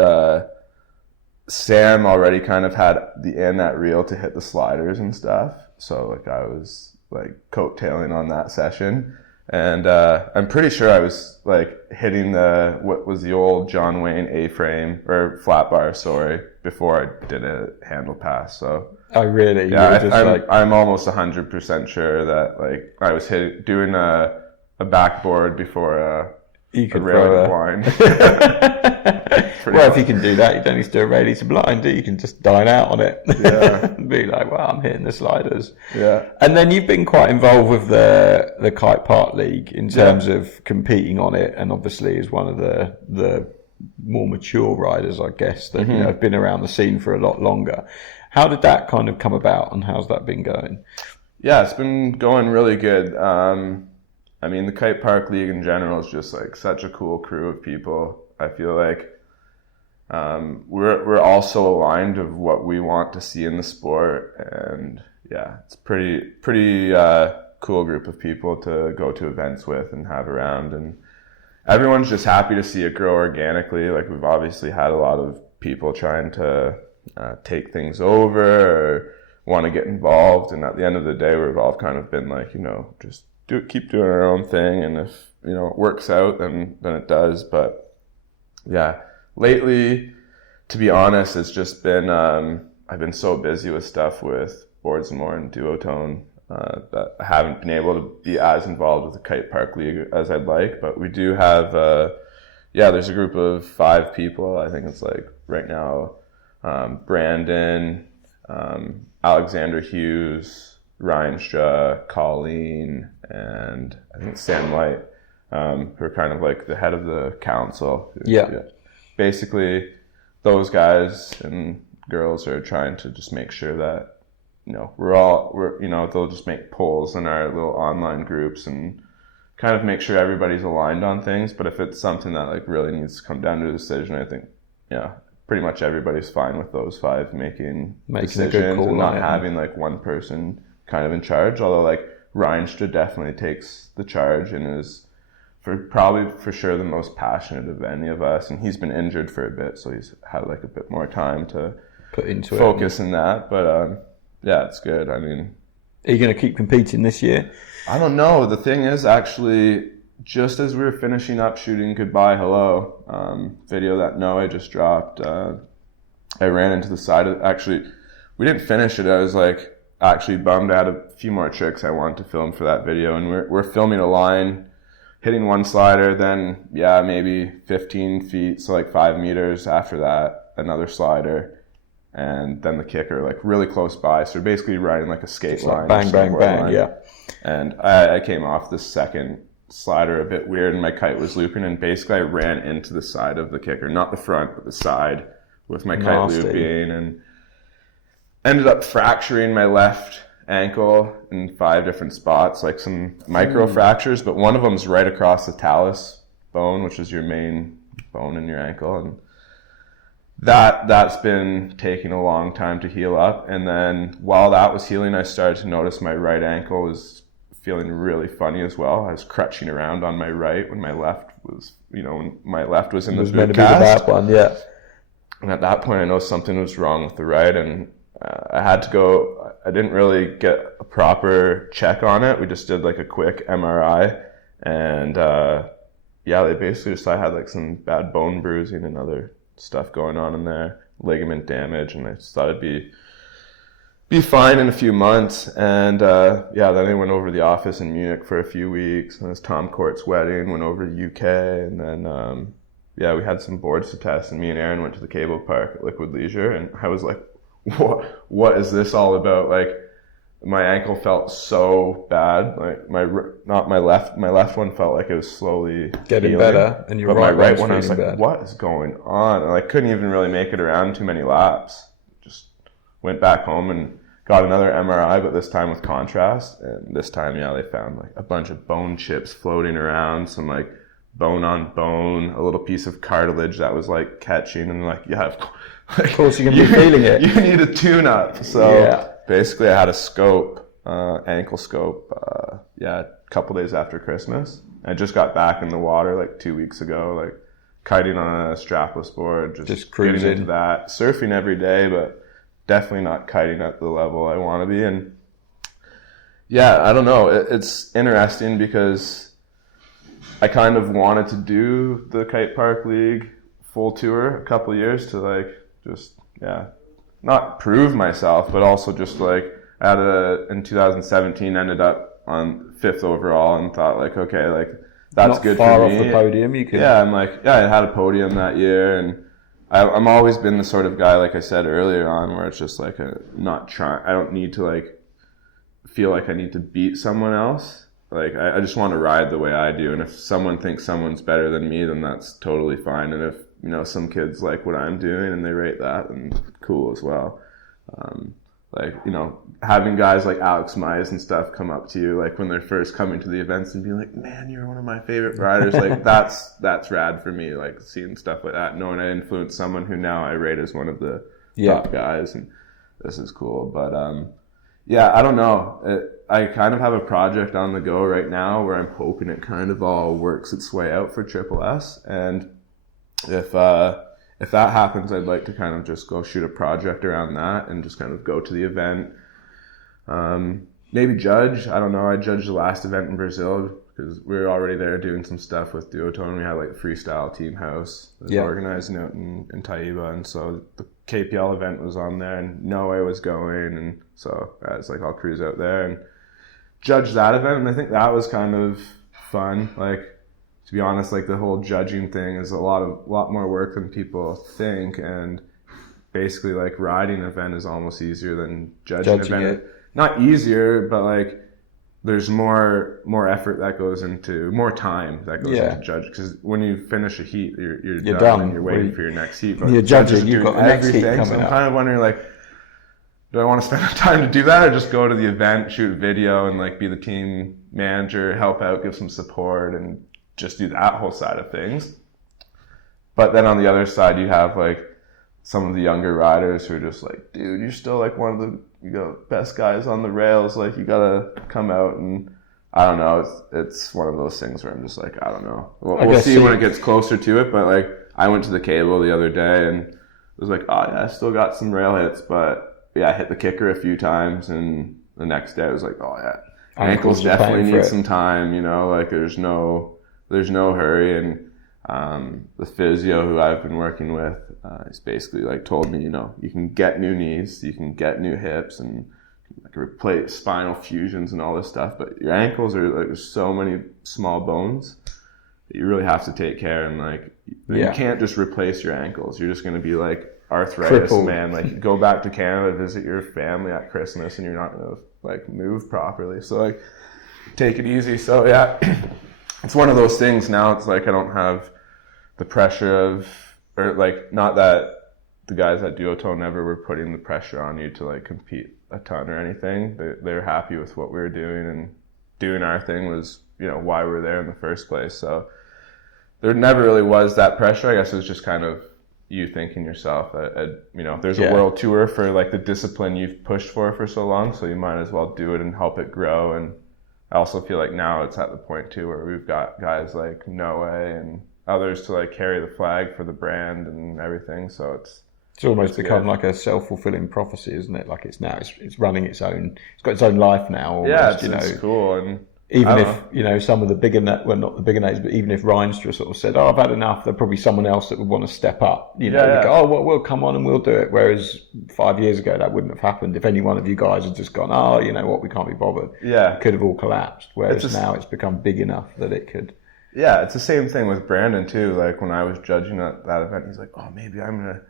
Sam already kind of had the in at Rio to hit the sliders and stuff. So like I was like coattailing on that session, and I'm pretty sure I was like hitting what was the old John Wayne A-frame or flat bar, before I did a handle pass. So oh really? Yeah, I'm almost 100% sure that like I was doing a backboard before you could throw a blind. Well, if you can do that, you don't need to do a rally to blind, do you? You can just dine out on it. Yeah. Be like, well, I'm hitting the sliders. Yeah. And then you've been quite involved with the Kite Park League in terms of competing on it, and obviously is one of the more mature riders, I guess, that you know, have been around the scene for a lot longer. How did that kind of come about, and how's that been going? Yeah, it's been going really good. I mean, the Kite Park League in general is just like such a cool crew of people. I feel like, we're also aligned of what we want to see in the sport, and yeah, it's pretty cool group of people to go to events with and have around, and everyone's just happy to see it grow organically. Like, we've obviously had a lot of people trying to take things over or want to get involved, and at the end of the day, we've all kind of been like, just keep doing our own thing, and if it works out, then it does. But yeah, lately, to be honest, it's just been I've been so busy with stuff with Boards and More and Duotone that I haven't been able to be as involved with the Kite Park League as I'd like. But we do have there's a group of 5 people. I think it's like right now Brandon, Alexander Hughes, Ryan Stra, Colleen, and I think Sam Light, who are kind of like the head of the council. Basically, those guys and girls are trying to just make sure that they'll just make polls in our little online groups and kind of make sure everybody's aligned on things. But if it's something that like really needs to come down to a decision, I think pretty much everybody's fine with those 5 making decisions, a good call, and not having like one person kind of in charge. Although like Ryan Stra definitely takes the charge and is for sure the most passionate of any of us, and he's been injured for a bit, so he's had like a bit more time to put into focus in that. But yeah, it's good. I mean, are you going to keep competing this year? I don't know. The thing is, actually, just as we were finishing up shooting Goodbye Hello video that Noah just dropped, I ran into the side of, actually, we didn't finish it. I was like actually bummed. I had a few more tricks I wanted to film for that video, and we're filming a line, hitting one slider, then maybe 15 feet, so like 5 meters after that, another slider, and then the kicker, like really close by. So we're basically riding like a skate line. Bang, bang, bang, line. Yeah. And I came off the second slider a bit weird, and my kite was looping, and basically I ran into the side of the kicker, not the front, but the side, with my kite looping, and ended up fracturing my left ankle in 5 different spots, like some micro fractures, but one of them's right across the talus bone, which is your main bone in your ankle, and that's been taking a long time to heal up. And then while that was healing, I started to notice my right ankle was feeling really funny as well. I was crutching around on my right when my left was, when my left was in the boot cast. Yeah. And at that point, I know something was wrong with the right, and I had to go. I didn't really get a proper check on it. We just did like a quick MRI, and they basically just, I had like some bad bone bruising and other stuff going on in there, ligament damage, and I just thought it'd be fine in a few months. And then I went over to the office in Munich for a few weeks, and it was Tom Court's wedding, went over to the UK, and then we had some boards to test, and me and Aaron went to the cable park at Liquid Leisure, and I was like, what is this all about? Like, my ankle felt so bad. Like my left one felt like it was slowly getting healing, better, and my right one I was like, bad. What is going on? And I couldn't even really make it around too many laps. Just went back home and got another MRI, but this time with contrast. And this time, they found like a bunch of bone chips floating around, some like bone on bone, a little piece of cartilage that was like catching, and like, of course you're gonna be feeling it. You need a tune-up. So basically, I had a scope, ankle scope, a couple days after Christmas. I just got back in the water like 2 weeks ago, like kiting on a strapless board, just cruising, getting into that, surfing every day, but definitely not kiting at the level I want to be. And I don't know. It's interesting because I kind of wanted to do the Kite Park League full tour a couple of years to like just not prove myself, but also just like in 2017 ended up on 5th overall, and thought like, okay, like that's not good far for me. Off the podium, you could. I'm like, I had a podium that year, and I'm always been the sort of guy, like I said earlier on, where it's just like I don't need to like feel like I need to beat someone else. Like I just want to ride the way I do, and if someone thinks someone's better than me, then that's totally fine. And if some kids like what I'm doing and they rate that, then cool as well. like, you know, having guys like Alex Mize and stuff come up to you, like when they're first coming to the events and be like, man, you're one of my favorite riders. Like that's rad for me, like seeing stuff like that, knowing I influenced someone who now I rate as one of the top guys, and this is cool. But yeah, I don't know. I kind of have a project on the go right now where I'm hoping it kind of all works its way out for Triple S. And if that happens, I'd like to kind of just go shoot a project around that and just kind of go to the event. Maybe judge. I don't know. I judged the last event in Brazil because we were already there doing some stuff with Duotone. We had like a freestyle team house that was organizing out in Taiba. And so the KPL event was on there and Noe was going. And so I was like, I'll cruise out there and judge that event. And I think that was kind of fun. Like, to be honest, like the whole judging thing is a lot more work than people think. And basically like riding an event is almost easier than judging an event. It. Not easier, but like there's more effort that goes into, more time that goes into judge. Because when you finish a heat, you're done and you're waiting for your next heat. But you're judging, you've got the next heat coming so I'm kind of wondering, like, do I want to spend the time to do that, or just go to the event, shoot a video, and like be the team manager, help out, give some support, and just do that whole side of things? But then on the other side, you have like some of the younger riders who are just like, dude, you're still like one of the best guys on the rails. Like, you gotta come out. And I don't know. It's one of those things where I'm just like, I don't know. We'll see when it gets closer to it. But like, I went to the cable the other day and was like, oh yeah, I still got some rail hits, but yeah, I hit the kicker a few times. And the next day I was like, oh yeah, ankles definitely need some time. You know, like there's no hurry. And the physio who I've been working with, he's basically like told me, you know, you can get new knees, you can get new hips, and like replace spinal fusions and all this stuff, but your ankles are like, there's so many small bones that you really have to take care. And like you can't just replace your ankles. You're just going to be like arthritis, crippled. Man. Like, go back to Canada, visit your family at Christmas, and you're not going to like move properly. So like, take it easy. So yeah, it's one of those things now. It's like I don't have the pressure of, or like, not that the guys at Duotone ever were putting the pressure on you to like compete a ton or anything. They're happy with what we were doing, and doing our thing was, you know, why we were there in the first place. So there never really was that pressure. I guess it was just kind of you thinking yourself, you know, there's a world tour for like the discipline you've pushed for so long, so you might as well do it and help it grow. And I also feel like now it's at the point too where we've got guys like Noe and others to like carry the flag for the brand and everything. So it's almost become like a self-fulfilling prophecy, isn't it? Like, it's running its own, it's got its own life now almost, it's cool. And even if, you know, some of the bigger, well, not the bigger names, but even if Reinstra sort of said, oh, I've had enough, there'd probably someone else that would want to step up, you know, go, oh, well, we'll come on and we'll do it. Whereas 5 years ago, that wouldn't have happened. If any one of you guys had just gone, oh, you know what, we can't be bothered. Yeah. It could have all collapsed. Whereas now it's become big enough that it could. Yeah, it's the same thing with Brandon too. Like, when I was judging at that event, he's like, oh, maybe I'm going to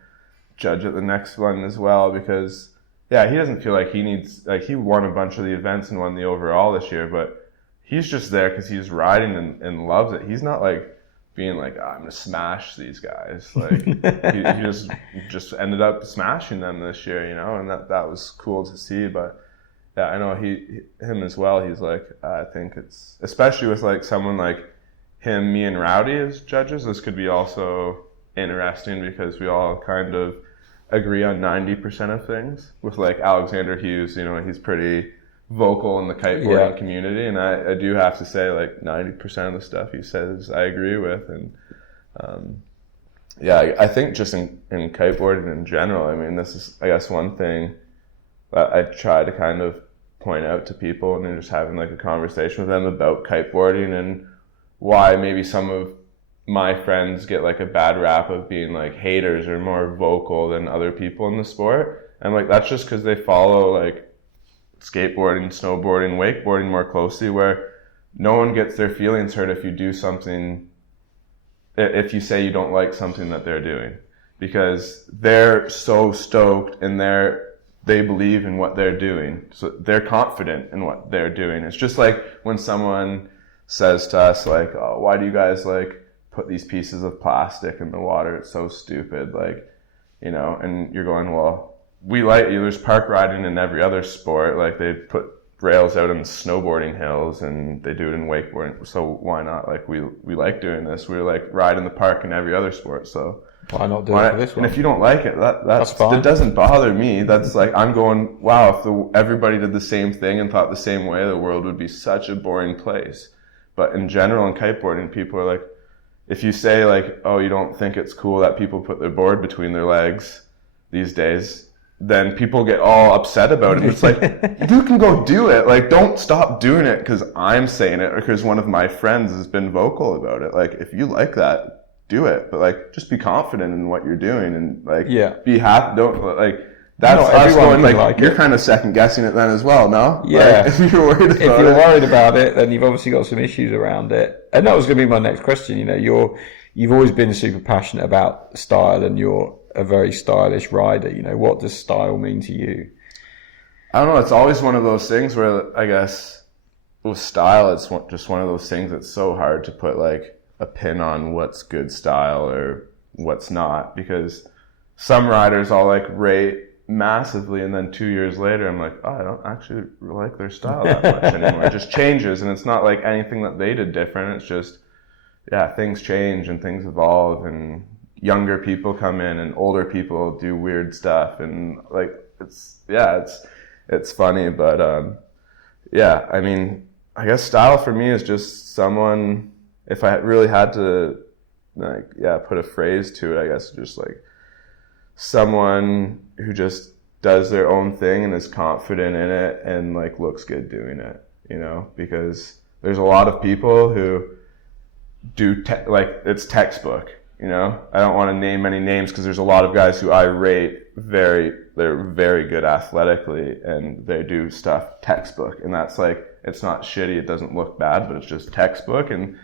judge at the next one as well, because he doesn't feel like he needs, like, he won a bunch of the events and won the overall this year, but he's just there because he's riding and loves it. He's not like being like, oh, I'm going to smash these guys. Like, he just ended up smashing them this year, you know, and that was cool to see. But yeah, I know him as well. He's like, I think it's, especially with like someone like him, me and Rowdy as judges, this could be also interesting because we all kind of agree on 90% of things. With like Alexander Hughes, you know, he's pretty vocal in the kiteboarding community, and I do have to say, like, 90% of the stuff he says I agree with. And I think just in kiteboarding in general, I mean, this is, I guess, one thing that I try to kind of point out to people, and then just having like a conversation with them about kiteboarding and why maybe some of my friends get like a bad rap of being like haters or more vocal than other people in the sport. And like, that's just because they follow like skateboarding, snowboarding, wakeboarding more closely, where no one gets their feelings hurt if you do something, if you say you don't like something that they're doing, because they're so stoked and they believe in what they're doing, so they're confident in what they're doing. It's just like when someone says to us like, oh, why do you guys like put these pieces of plastic in the water? It's so stupid. Like, you know, and you're going, well, there's park riding in every other sport. Like they put rails out in snowboarding hills and they do it in wakeboarding. So why not? Like we like doing this. We like ride in the park in every other sport. So why not do it for this one? And if you don't like it, that's fine. It doesn't bother me. That's like, I'm going, wow, if everybody did the same thing and thought the same way, the world would be such a boring place. But in general, in kiteboarding, people are like, if you say like, oh, you don't think it's cool that people put their board between their legs these days, then people get all upset about it. It's like, you can go do it. Like, don't stop doing it because I'm saying it or because one of my friends has been vocal about it. Like, if you like that, do it. But like, just be confident in what you're doing and like, be happy. Don't like, that's us going like you're kind of second guessing it then as well, no? Yeah. Like, if you're worried about it, then you've obviously got some issues around it. And that was going to be my next question. You know, you've always been super passionate about style and you're a very stylish rider. You know, what does style mean to you? I don't know. It's always one of those things where I guess with style, it's just one of those things that's so hard to put like a pin on what's good style or what's not, because some riders I'll like rate massively and then 2 years later I'm like, oh, I don't actually like their style that much anymore. It just changes, and it's not like anything that they did different. It's just, things change and things evolve and younger people come in and older people do weird stuff, and like it's funny, but I mean, I guess style for me is just someone, if I really had to put a phrase to it, I guess just like someone who just does their own thing and is confident in it and like looks good doing it, you know, because there's a lot of people who do like it's textbook, you know. I don't want to name any names because there's a lot of guys who I rate they're very good athletically and they do stuff textbook, and that's like, it's not shitty, it doesn't look bad, but it's just textbook, and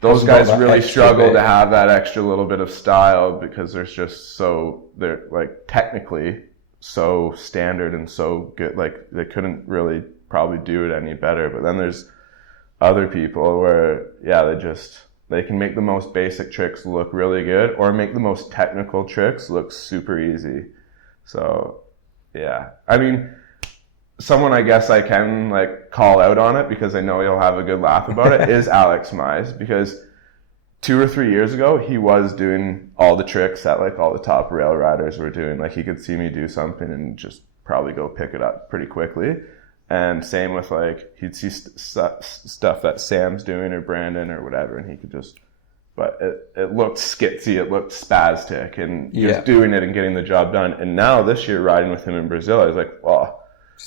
those guys really struggle to have that extra little bit of style because they're like technically so standard and so good, like they couldn't really probably do it any better. But then there's other people where they can make the most basic tricks look really good or make the most technical tricks look super easy. So I mean, someone I guess I can like call out on it because I know he'll have a good laugh about it is Alex Mize, because 2 or 3 years ago he was doing all the tricks that like all the top rail riders were doing. Like he could see me do something and just probably go pick it up pretty quickly. And same with like, he'd see stuff that Sam's doing or Brandon or whatever, and he could just, but it looked skitsy, it looked spastic, and just doing it and getting the job done. And now this year riding with him in Brazil, I was like, wow,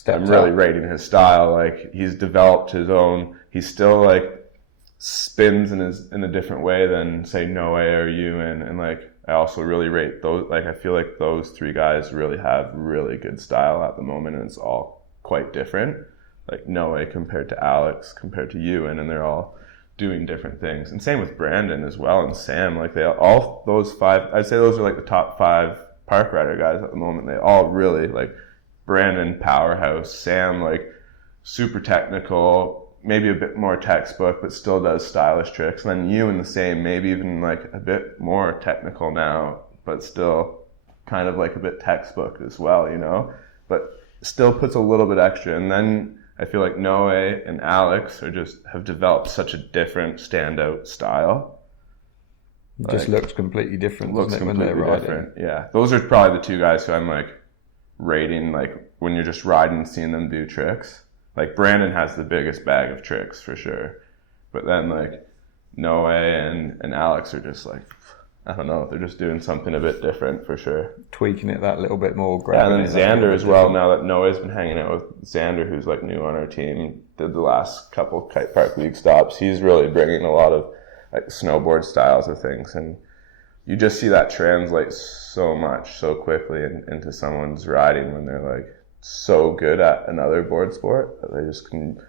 I'm really rating his style. Like he's developed his own, he still like spins in a different way than say Noe or Ewan. And like, I also really rate those, like I feel like those 3 guys really have really good style at the moment, and it's all quite different, like Noe compared to Alex compared to Ewan, and they're all doing different things. And same with Brandon as well, and Sam. Like they all, those 5, I'd say those are like the top 5 park rider guys at the moment. They all really, like Brandon powerhouse, Sam like super technical, maybe a bit more textbook but still does stylish tricks, and then Ewan the same, maybe even like a bit more technical now but still kind of like a bit textbook as well, you know, but still puts a little bit extra. And then I feel like Noe and Alex have developed such a different standout style. It just looks completely different, doesn't it, when they're riding? Different. Yeah, those are probably the 2 guys who I'm like rating, like when you're just riding and seeing them do tricks. Like Brandon has the biggest bag of tricks for sure, but then like Noe and Alex are just like, I don't know, they're just doing something a bit different for sure. Tweaking it that little bit more. And then Xander as well, now that Noah's been hanging out with Xander, who's like new on our team, did the last couple Kite Park League stops. He's really bringing a lot of like snowboard styles of things, and you just see that translate so much, so quickly into someone's riding when they're like so good at another board sport that they just can.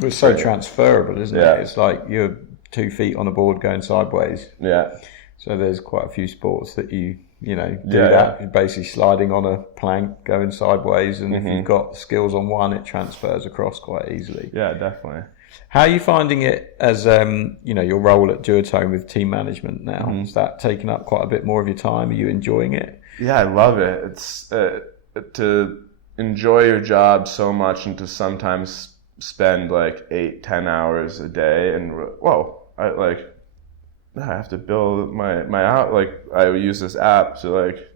It's so transferable, isn't it? It's like you're 2 feet on a board going sideways. Yeah. So there's quite a few sports that you do that. You're basically sliding on a plank, going sideways, and if you've got skills on one, it transfers across quite easily. Yeah, definitely. How are you finding it as your role at Duotone with team management now? Is that taking up quite a bit more of your time? Are you enjoying it? Yeah, I love it. It's to enjoy your job so much and to sometimes spend like 8-10 hours a day and I have to build my out, like I use this app to like,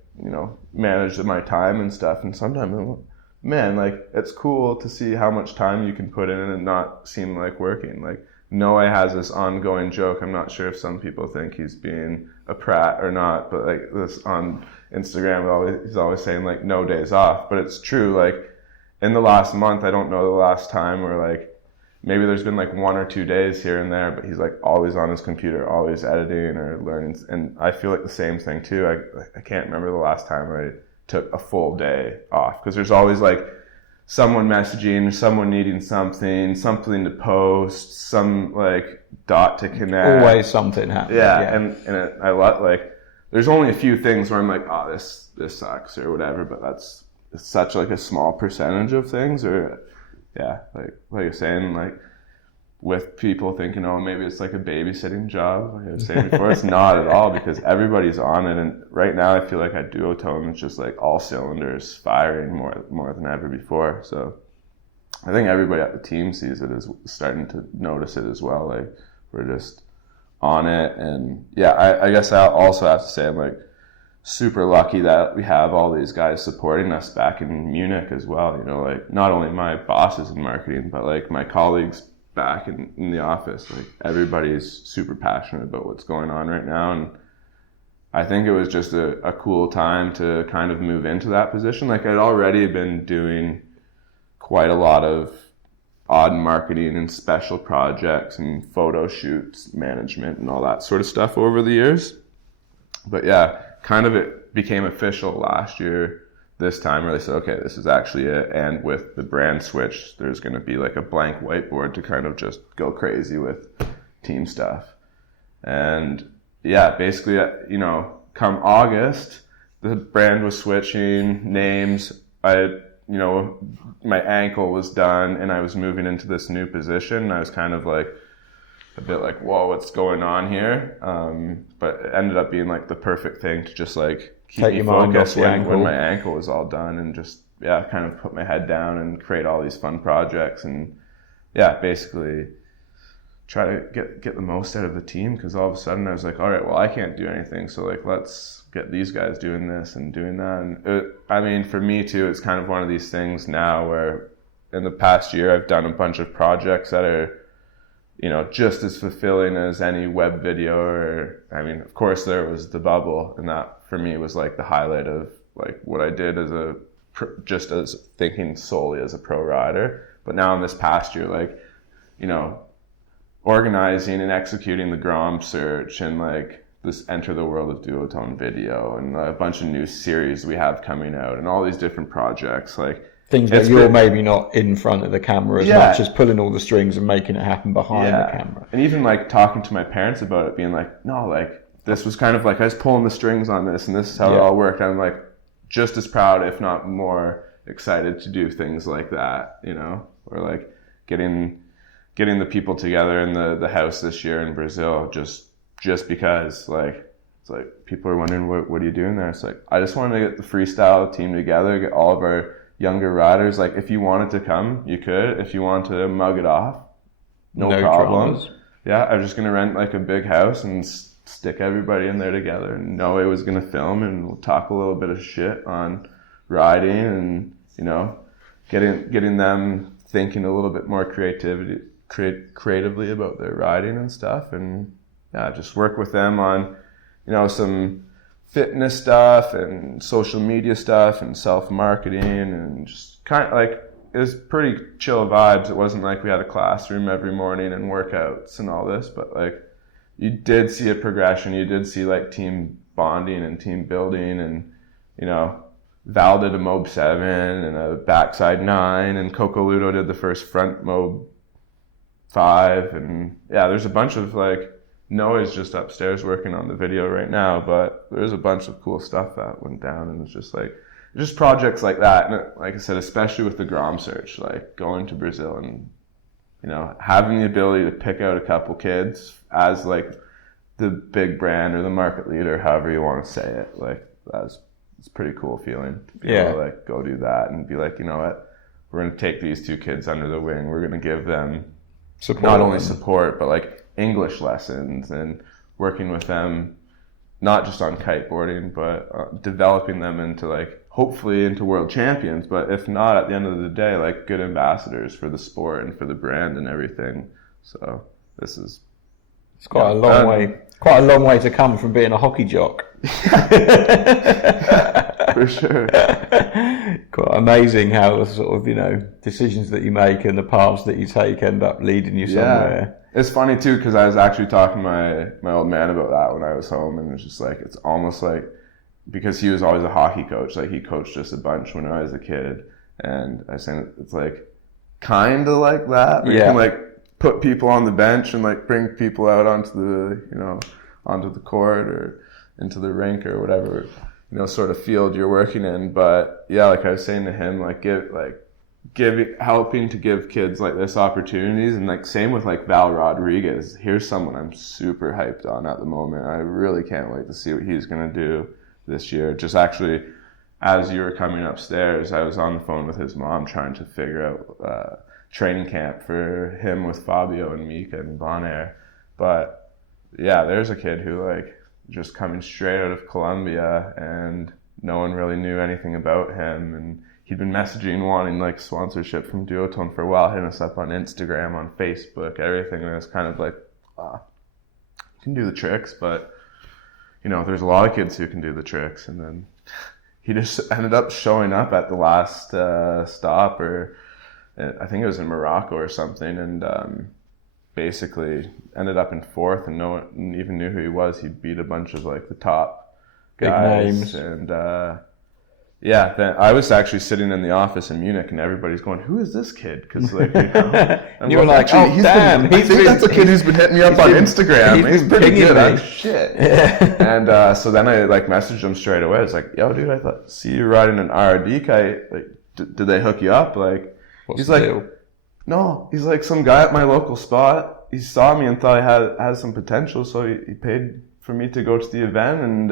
manage my time and stuff, and sometimes man, like it's cool to see how much time you can put in and not seem like working. Like Noah has this ongoing joke, I'm not sure if some people think he's being a prat or not, but like this on Instagram, he's always saying like no days off, but it's true. Like in the last month, I don't know the last time where like maybe there's been like 1 or 2 days here and there, but he's like always on his computer, always editing or learning. And I feel like the same thing too. I can't remember the last time I took a full day off, because there's always like someone messaging, someone needing something to post, some like dot to connect. Always something happening. Yeah. And I like, there's only a few things where I'm like, oh, this sucks or whatever, but it's such like a small percentage of things. Or yeah, like you're saying, like with people thinking, oh, maybe it's like a babysitting job. Like I was saying before, it's not at all, because everybody's on it. And right now I feel like at Duotone, it's just like all cylinders firing more than ever before. So I think everybody at the team sees it, is starting to notice it as well. Like we're just on it. And yeah, I guess I also have to say I'm like super lucky that we have all these guys supporting us back in Munich as well. Like not only my bosses in marketing, but like my colleagues back in the office. Like everybody's super passionate about what's going on right now. And I think it was just a cool time to kind of move into that position. Like I'd already been doing quite a lot of odd marketing and special projects and photo shoots, management and all that sort of stuff over the years. But yeah, kind of it became official last year, this time, where they said, okay, this is actually it. And with the brand switch, there's going to be like a blank whiteboard to kind of just go crazy with team stuff. And yeah, basically, come August, the brand was switching names. My ankle was done and I was moving into this new position. I was kind of like a bit like, whoa, what's going on here? But it ended up being like the perfect thing to just like keep me focused when my ankle was all done, and just, yeah, kind of put my head down and create all these fun projects. And yeah, basically try to get the most out of the team, because all of a sudden I was like, all right, well, I can't do anything. So like, let's get these guys doing this and doing that. And for me too, it's kind of one of these things now where in the past year, I've done a bunch of projects that are, just as fulfilling as any web video. Or, of course there was the bubble, and that for me was like the highlight of like what I did just as thinking solely as a pro rider. But now in this past year, like, organizing and executing the Grom search and like this Enter the World of Duotone video and a bunch of new series we have coming out and all these different projects, like things that you're maybe not in front of the camera as much as pulling all the strings and making it happen behind the camera. And even like talking to my parents about it, being like, no, like this was kind of like I was pulling the strings on this and this is how it all worked. I'm like just as proud, if not more excited to do things like that, or like getting the people together in the house this year in Brazil, just because like it's like people are wondering what are you doing there. It's like I just wanted to get the freestyle team together, get all of our younger riders. Like if you wanted to come, you could. If you want to mug it off, no problem. Dramas. Yeah, I was just gonna rent like a big house and stick everybody in there together. And Noe was gonna film and we'll talk a little bit of shit on riding and getting them thinking a little bit more creatively about their riding and stuff, and yeah, just work with them on some fitness stuff and social media stuff and self-marketing, and just kind of like it was pretty chill vibes. It wasn't like we had a classroom every morning and workouts and all this, but like you did see a progression. You did see like team bonding and team building, and Val did a Mob 7 and a backside 9, and Coco Ludo did the first front Mob 5, and yeah, there's a bunch of like, Noah's just upstairs working on the video right now, but there's a bunch of cool stuff that went down, and it's just like, just projects like that. And like I said, especially with the Grom search, like going to Brazil and, having the ability to pick out a couple kids as like the big brand or the market leader, however you want to say it, like that's it's a pretty cool feeling to be able to like go do that and be like, you know what, we're going to take these 2 kids under the wing. We're going to give them not only support, but like English lessons and working with them, not just on kiteboarding, but developing them into like, hopefully into world champions, but if not, at the end of the day, like good ambassadors for the sport and for the brand and everything. So it's quite a long way. Quite a long way to come from being a hockey jock. For sure. Quite amazing how the sort of, you know, decisions that you make and the paths that you take end up leading you somewhere. It's funny too, because I was actually talking to my old man about that when I was home, and it's just like, it's almost like, because he was always a hockey coach, like he coached us a bunch when I was a kid, and I said it's like kind of like that. You can like put people on the bench and like bring people out onto the court or into the rink or whatever, you know, sort of field you're working in. But yeah, like I was saying to him, like helping to give kids like this opportunities, and like same with like Val Rodriguez. Here's someone I'm super hyped on at the moment. I really can't wait to see what he's gonna do this year. Just actually, as you were coming upstairs, I was on the phone with his mom trying to figure out training camp for him with Fabio and Mika and Bonaire. But yeah, there's a kid who like just coming straight out of Colombia, and no one really knew anything about him, and he'd been messaging wanting like sponsorship from Duotone for a while, hitting us up on Instagram, on Facebook, everything, and it was kind of like, you can do the tricks, but you know, there's a lot of kids who can do the tricks. And then he just ended up showing up at the last stop, or I think it was in Morocco or something, and basically ended up in 4th, and no one even knew who he was. He beat a bunch of like the top guys. Big names. And yeah, then I was actually sitting in the office in Munich, and everybody's going, "Who is this kid?" Because like, you were like, "Oh damn!" I think that's a kid who's been hitting me up on Instagram. He's pretty good. I'm shit. And so then I like messaged him straight away. I was like, "Yo, dude, see you riding an RD kite. Like, did they hook you up?" Like, he's like, deal? "No." He's like, some guy at my local spot. He saw me and thought I had some potential, so he paid for me to go to the event, and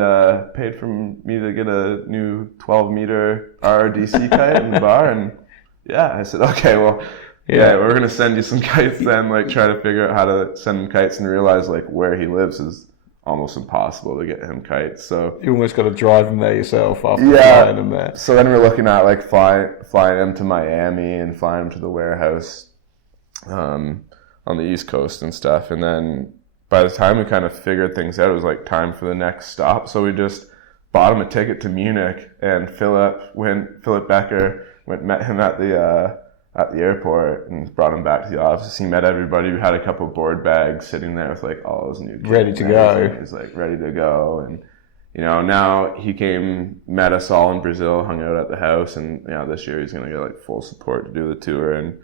paid for me to get a new 12-meter RRDC kite in the bar. And yeah, I said, okay, well, yeah, we're going to send you some kites then, like try to figure out how to send him kites, and realize like where he lives is almost impossible to get him kites. So you almost got to drive him there yourself after flying him there. So then we're looking at like flying him to Miami and flying him to the warehouse on the East Coast and stuff. And then by the time we kind of figured things out, it was like time for the next stop. So we just bought him a ticket to Munich, and Philip Becker met him at the airport and brought him back to the office. He met everybody. We had a couple board bags sitting there with like all his new kids ready to go. He was like ready to go. And you know, now he met us all in Brazil, hung out at the house, and you know, this year he's gonna get like full support to do the tour, and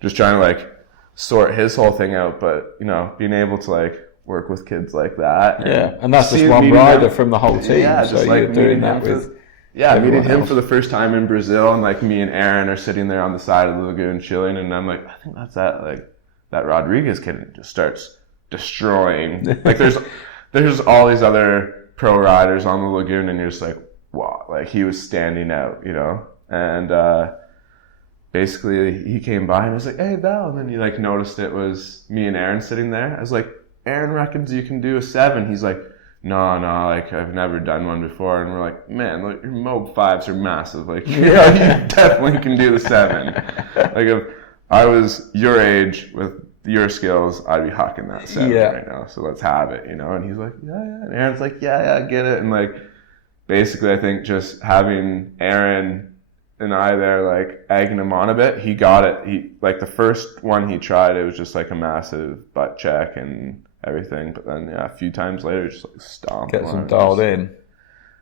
just trying to like sort his whole thing out. But you know, being able to like work with kids like that, and that's just one rider from the whole team. Yeah, so just like you're doing that with meeting him for the first time in Brazil, and like me and Aaron are sitting there on the side of the lagoon chilling, and I'm like, I think that's that Rodriguez kid just starts destroying. Like there's all these other pro riders on the lagoon, and you're just like, wow, like he was standing out, you know. And basically he came by and was like, hey Val, and then he like noticed it was me and Aaron sitting there. I was like, Aaron reckons you can do a 7. He's like, no, like I've never done one before. And we're like, man, like your Mob 5s are massive. Like, yeah, you definitely can do the 7. Like if I was your age with your skills, I'd be hucking that 7 right now. So let's have it, you know? And he's like, yeah. And Aaron's like, yeah, I get it. And like, basically I think just having Aaron and I there, like egging him on a bit, he got it. He like the first one he tried, it was just like a massive butt check and everything, but then a few times later just like stomp, gets him dialed in.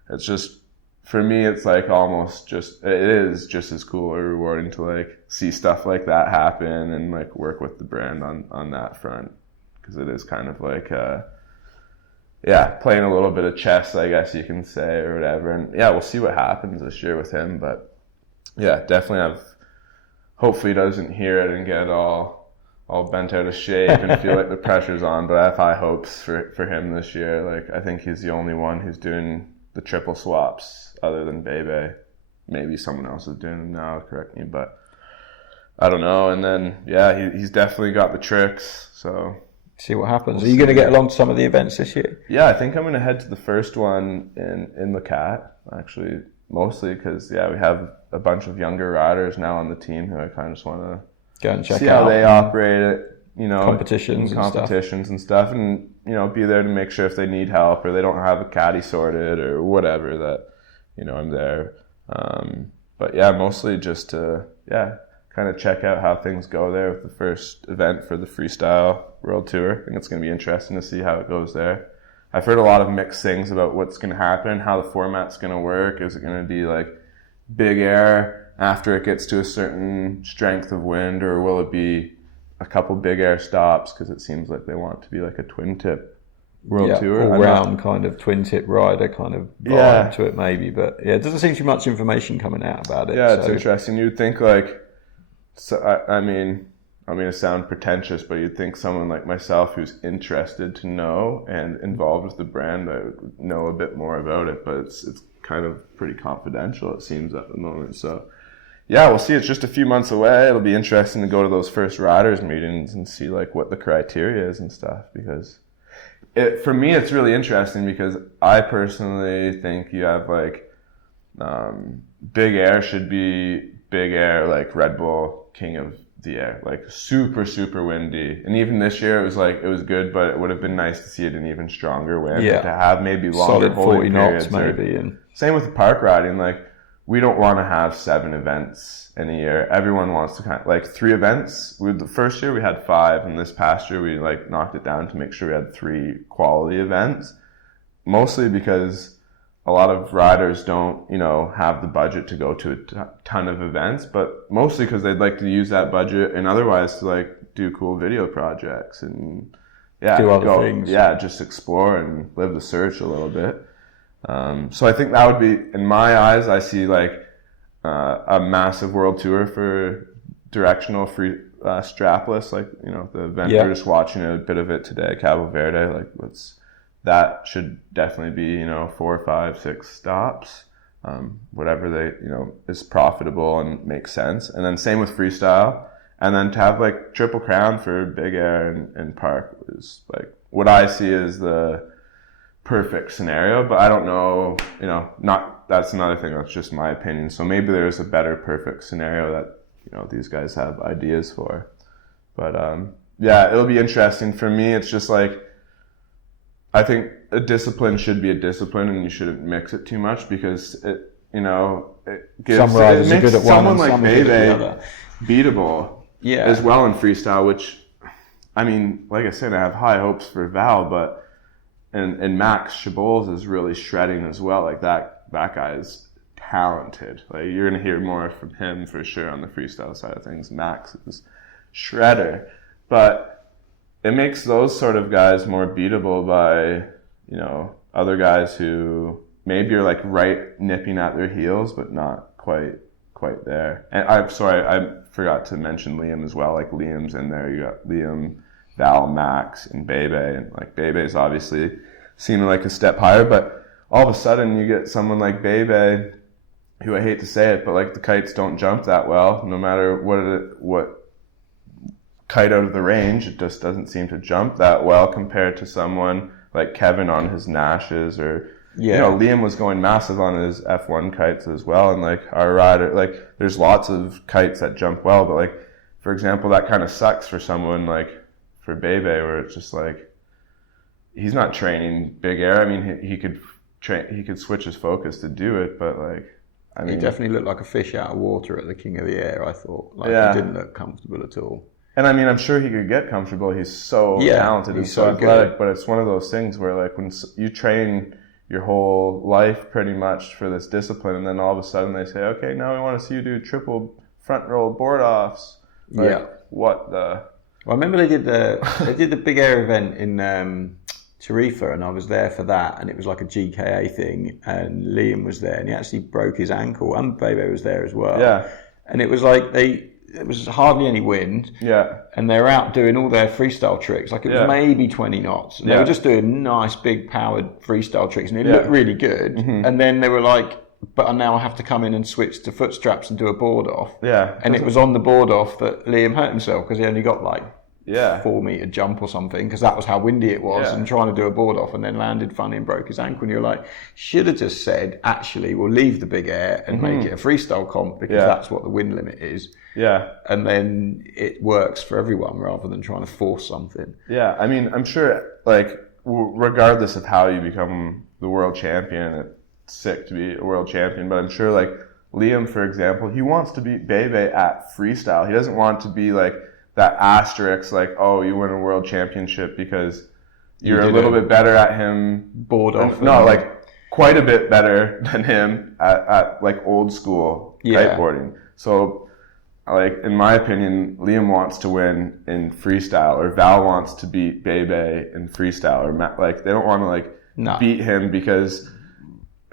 It's just, for me, it's like almost just, it is just as cool or rewarding to like see stuff like that happen and like work with the brand on that front, because it is kind of like playing a little bit of chess, I guess you can say, or whatever. And we'll see what happens this year with him, but definitely hopefully he doesn't hear it and get all bent out of shape and feel like the pressure's on, but I have high hopes for him this year. Like I think he's the only one who's doing the triple swaps other than Bebe. Maybe someone else is doing them now, correct me, but I don't know. And then, yeah, he's definitely got the tricks, so... See what happens. Are you going to get along to some of the events this year? Yeah, I think I'm going to head to the first one in the Cat, actually, mostly because, yeah, we have a bunch of younger riders now on the team who I kind of just want to go and check see out how they operate it, you know, competitions and stuff, and, you know, be there to make sure if they need help or they don't have a caddy sorted or whatever, that, you know, I'm there. But yeah, mostly just to, kind of check out how things go there with the first event for the Freestyle World Tour. I think it's going to be interesting to see how it goes there. I've heard a lot of mixed things about what's going to happen, how the format's going to work. Is it going to be like big air after it gets to a certain strength of wind, or will it be a couple big air stops? Because it seems like they want it to be like a twin tip World Tour. All-round kind of twin-tip rider kind of vibe to it maybe. But yeah, it doesn't seem too much information coming out about it. Yeah, it's interesting. You'd think like, I mean, I'm going to sound pretentious, but you'd think someone like myself who's interested to know and involved with the brand, I would know a bit more about it, but it's kind of pretty confidential, it seems, at the moment. So yeah, we'll see. It's just a few months away. It'll be interesting to go to those first riders meetings and see like what the criteria is and stuff, because for me, it's really interesting because I personally think you have like big air should be big air, like Red Bull King of the Air, like super, super windy. And even this year, it was good, but it would have been nice to see it in even stronger wind. Yeah. To have maybe longer solid 40 knots periods, maybe. And same with the park riding. Like, we don't want to have 7 events in a year. Everyone wants to kind of, like 3 events. The first year we had 5, and this past year we like knocked it down to make sure we had 3 quality events. Mostly because a lot of riders don't, you know, have the budget to go to a ton of events, but mostly because they'd like to use that budget and otherwise to like do cool video projects and do other things. Yeah, just explore and live the search a little bit. So I think that would be, in my eyes, I see like a massive world tour for directional free strapless, like, you know, the event we're just watching a bit of it today, Cabo Verde, like that should definitely be, you know, 4, 5, 6 stops, whatever they, you know, is profitable and makes sense. And then same with freestyle. And then to have like Triple Crown for big air and park is like what I see as the perfect scenario. But I don't know, you know, that's another thing. That's just my opinion. So maybe there's a better perfect scenario that, you know, these guys have ideas for. But yeah, it'll be interesting. For me, it's just like, I think a discipline should be a discipline, and you shouldn't mix it too much because it, you know, it makes someone like Bebe beatable as well in freestyle. Which, I mean, like I said, I have high hopes for Val, but and Max Chabols is really shredding as well. Like that guy is talented. Like, you're gonna hear more from him for sure on the freestyle side of things. Max is shredder, but it makes those sort of guys more beatable by, you know, other guys who maybe are like right nipping at their heels, but not quite there. And I forgot to mention Liam as well. Like, Liam's in there. You got Liam, Val, Max, and Bebe. And like, Bebe's obviously seeming like a step higher, but all of a sudden you get someone like Bebe, who, I hate to say it, but like the kites don't jump that well, no matter what kite out of the range, it just doesn't seem to jump that well compared to someone like Kevin on his Nashes, or you know, Liam was going massive on his F1 kites as well. And like, our rider, like, there's lots of kites that jump well, but like, for example, that kind of sucks for someone like for Bebe, where it's just like, he's not training big air. I mean, he could switch his focus to do it, but like, I mean, he definitely looked like a fish out of water at the King of the Air. I thought, like, he didn't look comfortable at all. And I mean, I'm sure he could get comfortable. He's so talented and so athletic, but it's one of those things where, like, when you train your whole life pretty much for this discipline, and then all of a sudden they say, okay, now we want to see you do triple front roll board offs. Like, what the? Well, I remember they did the big air event in Tarifa, and I was there for that, and it was like a GKA thing, and Liam was there, and he actually broke his ankle, and Bebe was there as well. Yeah. And it was like there was hardly any wind. Yeah. And they were out doing all their freestyle tricks. Like it was maybe 20 knots. And they were just doing nice, big, powered freestyle tricks. And it looked really good. Mm-hmm. And then they were like, but now I have to come in and switch to foot straps and do a board off. Yeah. And it was on the board off that Liam hurt himself because he only got like 4 meter jump or something, because that was how windy it was, and trying to do a board off and then landed funny and broke his ankle. And you're like, should have just said, actually, we'll leave the big air and make it a freestyle comp, because that's what the wind limit is. Yeah. And then it works for everyone rather than trying to force something. Yeah. I mean, I'm sure, like, regardless of how you become the world champion, it's sick to be a world champion, but I'm sure, like, Liam, for example, he wants to beat Bebe at freestyle. He doesn't want to be like that asterisk, like, oh, you win a world championship because you're a little bit better at him. Board off. No, like quite a bit better than him at like old school kiteboarding. So, like, in my opinion, Liam wants to win in freestyle, or Val wants to beat Bebe in freestyle, or like they don't want to like beat him because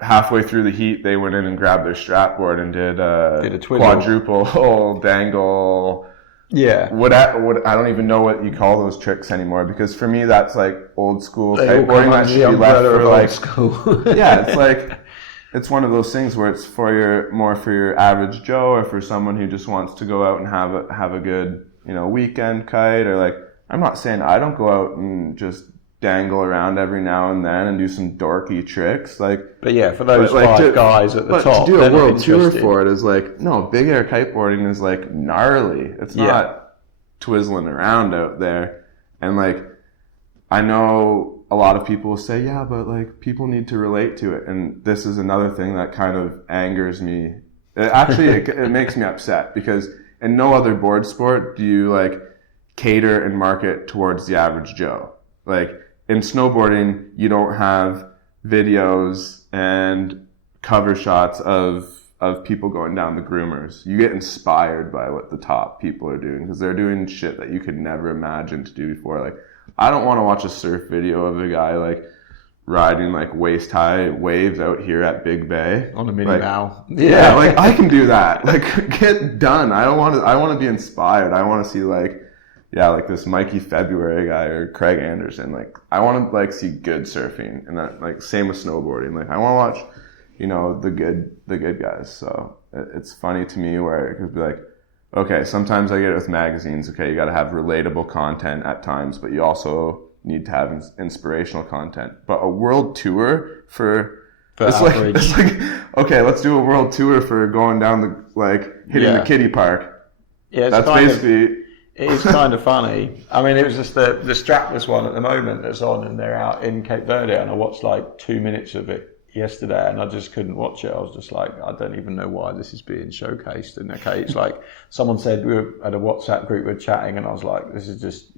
halfway through the heat they went in and grabbed their strap board and did a quadruple dangle. Yeah. I don't even know what you call those tricks anymore, because for me that's like old school kiteboarding. That should be left for like school. Yeah, it's like it's one of those things where it's for your average Joe, or for someone who just wants to go out and have a good, weekend kite. Or like, I'm not saying I don't go out and just dangle around every now and then and do some dorky tricks, like. But yeah, for those guys at the top, to do a world tour for it is like, no, big air kiteboarding is like gnarly. It's not twizzling around out there. And like, I know a lot of people will say, yeah, but like people need to relate to it. And this is another thing that kind of angers me. It makes me upset, because in no other board sport do you like cater and market towards the average Joe. Like, in snowboarding, you don't have videos and cover shots of people going down the groomers. You get inspired by what the top people are doing, because they're doing shit that you could never imagine to do before. Like, I don't want to watch a surf video of a guy like riding like waist high waves out here at Big Bay on a mini bow. Yeah, like I can do that. Like, get done. I want to be inspired. I want to see like this Mikey February guy or Craig Anderson. Like, I want to like see good surfing, and that, like, same with snowboarding. Like, I want to watch, the good guys. So it's funny to me where it could be like, okay, sometimes I get it with magazines. Okay, you got to have relatable content at times, but you also need to have inspirational content. But a world tour it's like, okay, let's do a world tour for going down hitting the kiddie park. Yeah, that's basically. It is kind of funny. I mean, it was just the strapless one at the moment that's on, and they're out in Cape Verde, and I watched like 2 minutes of it yesterday, and I just couldn't watch it. I was just like, I don't even know why this is being showcased. And okay, it's like someone said, we were at a WhatsApp group, we were chatting, and I was like, this is just,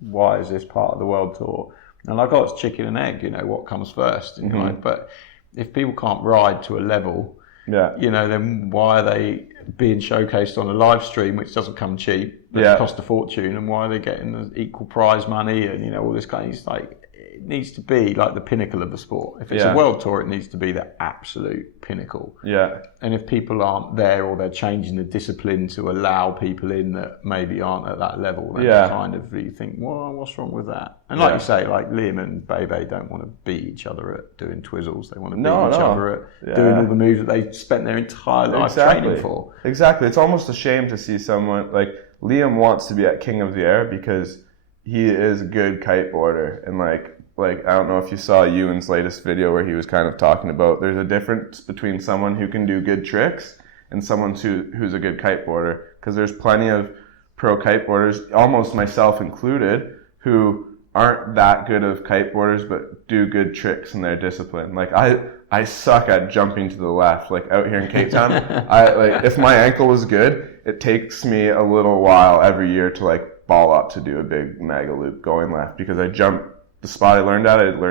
why is this part of the world tour? And like, oh, it's chicken and egg, what comes first? And like, but if people can't ride to a level, then why are they being showcased on a live stream, which doesn't come cheap, but cost a fortune, and why are they getting the equal prize money and all this kind of, it's like, it needs to be like the pinnacle of the sport. If it's a world tour, it needs to be the absolute pinnacle. Yeah. And if people aren't there, or they're changing the discipline to allow people in that maybe aren't at that level, then kind of you think, well, what's wrong with that? And like you say, like Liam and Bebe don't want to beat each other at doing twizzles. They want to beat each other at doing all the moves that they spent their entire life training for. Exactly. It's almost a shame to see someone like Liam wants to be at King of the Air because he is a good kiteboarder, and like I don't know if you saw Ewan's latest video where he was kind of talking about there's a difference between someone who can do good tricks and someone who's a good kiteboarder, because there's plenty of pro kiteboarders, almost myself included, who aren't that good of kiteboarders but do good tricks in their discipline. Like I suck at jumping to the left. Like out here in Cape Town, if my ankle was good, it takes me a little while every year to like ball up to do a big mega loop going left, because I jump. The spot I learned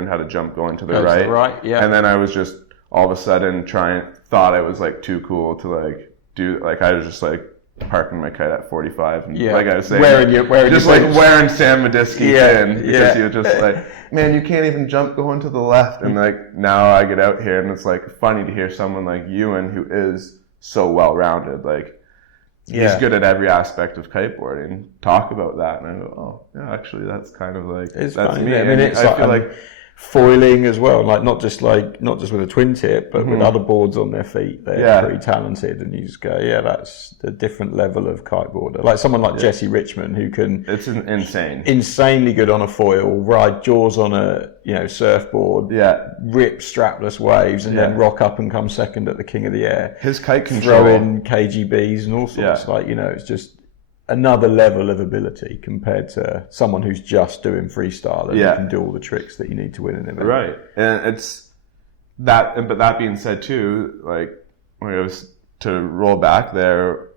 how to jump going to the right. Yeah. And then I was just all of a sudden thought I was like too cool to like do, like I was just like parking my kite at 45 and like I was saying, wearing Sam Madisky in, because he was just like, man, you can't even jump going to the left. And like now I get out here and it's like funny to hear someone like Ewan, who is so well rounded, like he's good at every aspect of kiteboarding. Talk about that, and I go, oh yeah, actually that's kind of like it's that's funny, me. I mean, I feel like foiling as well, not just with a twin tip, but with other boards on their feet. They're pretty talented, and you just go, yeah, that's a different level of kiteboarder. Like someone like Jesse Richmond, who can insanely good on a foil, ride jaws on a surfboard, rip strapless waves, and then rock up and come second at the King of the Air. His kite control, throw in KGBs and all sorts. It's just another level of ability compared to someone who's just doing freestyle and can do all the tricks that you need to win an event. Right. And it's that, but that being said too, like when it was to roll back there,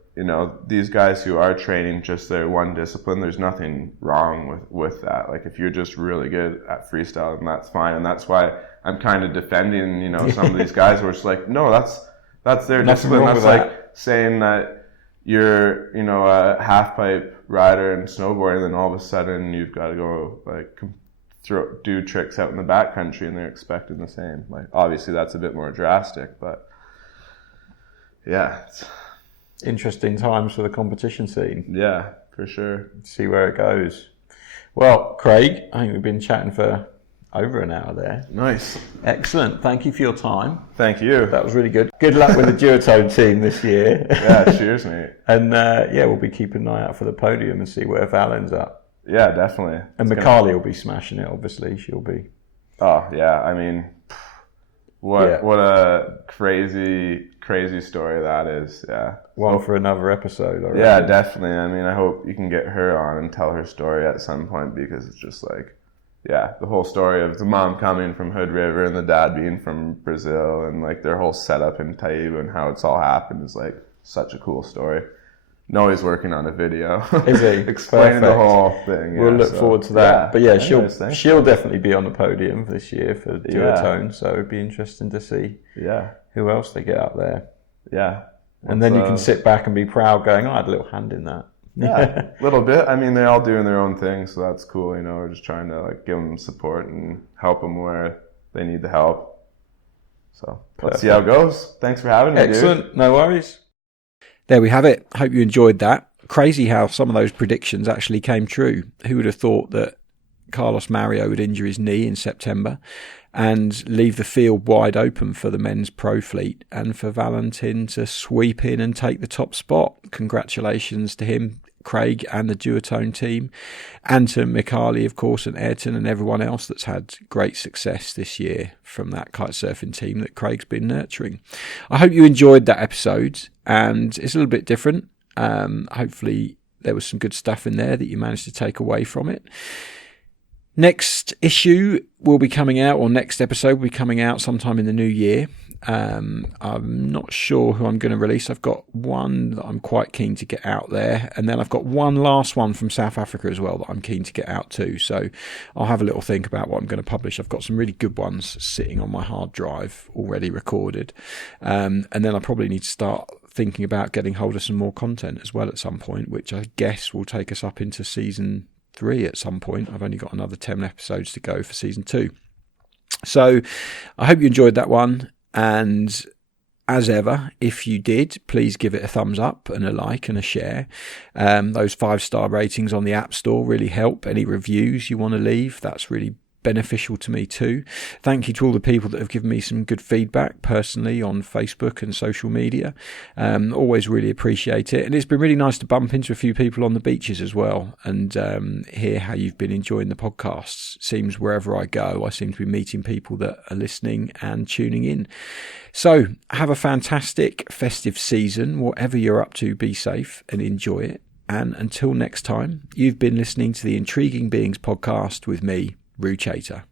these guys who are training just their one discipline, there's nothing wrong with that. Like if you're just really good at freestyle, then that's fine. And that's why I'm kind of defending, some of these guys where it's like, no, that's their discipline. That's like saying that you're, a half pipe rider and snowboarding, then all of a sudden you've got to go like do tricks out in the backcountry, and they're expecting the same. Like obviously that's a bit more drastic, but yeah, it's interesting times for the competition scene. Yeah, for sure. See where it goes. Well, Craig, I think we've been chatting for over an hour there. Nice. Excellent. Thank you for your time. Thank you. That was really good. Good luck with the Duotone team this year. Yeah, cheers, mate. And we'll be keeping an eye out for the podium and see where Valen's at. Yeah, definitely. And Mikali will be smashing it, obviously. She'll be. Oh, yeah. I mean, what a crazy story that is. Yeah. One for another episode. Already. Yeah, definitely. I mean, I hope you can get her on and tell her story at some point, because it's just like, the whole story of the mom coming from Hood River and the dad being from Brazil, and like their whole setup in Taiba and how it's all happened is like such a cool story. Noe's working on a video. Is he? Explaining the whole thing. We'll look forward to that. But she'll definitely be on the podium this year for Duotone, so it'd be interesting to see who else they get up there. Yeah. And then you can sit back and be proud going, I had a little hand in that. Yeah, a little bit. I mean, they're all doing their own thing, so that's cool. We're just trying to like give them support and help them where they need the help. So let's see how it goes. Thanks for having me. Excellent. Dude. No worries. There we have it. Hope you enjoyed that. Crazy how some of those predictions actually came true. Who would have thought that Carlos Mario would injure his knee in September and leave the field wide open for the men's pro fleet, and for Valentin to sweep in and take the top spot. Congratulations to him, Craig, and the Duotone team, and to Mikali, of course, and Ayrton and everyone else that's had great success this year from that kitesurfing team that Craig's been nurturing. I hope you enjoyed that episode, and it's a little bit different. Hopefully there was some good stuff in there that you managed to take away from it. Next issue will be coming out, or next episode will be coming out sometime in the new year. I'm not sure who I'm going to release. I've got one that I'm quite keen to get out there, and then I've got one last one from South Africa as well that I'm keen to get out too. So I'll have a little think about what I'm going to publish. I've got some really good ones sitting on my hard drive already recorded, and then I probably need to start thinking about getting hold of some more content as well at some point, which I guess will take us up into season 3 at some point. I've only got another 10 episodes to go for season 2. So I hope you enjoyed that one. And as ever, if you did, please give it a thumbs up and a like and a share. Those 5-star ratings on the App Store really help. Any reviews you want to leave, that's really beneficial to me too. Thank you to all the people that have given me some good feedback personally on Facebook and social media. Always really appreciate it, and it's been really nice to bump into a few people on the beaches as well, and hear how you've been enjoying the podcasts. Seems wherever I go, I seem to be meeting people that are listening and tuning in. So have a fantastic festive season. Whatever you're up to, be safe and enjoy it. And until next time, you've been listening to the Intriguing Beings podcast with me, Ruchater.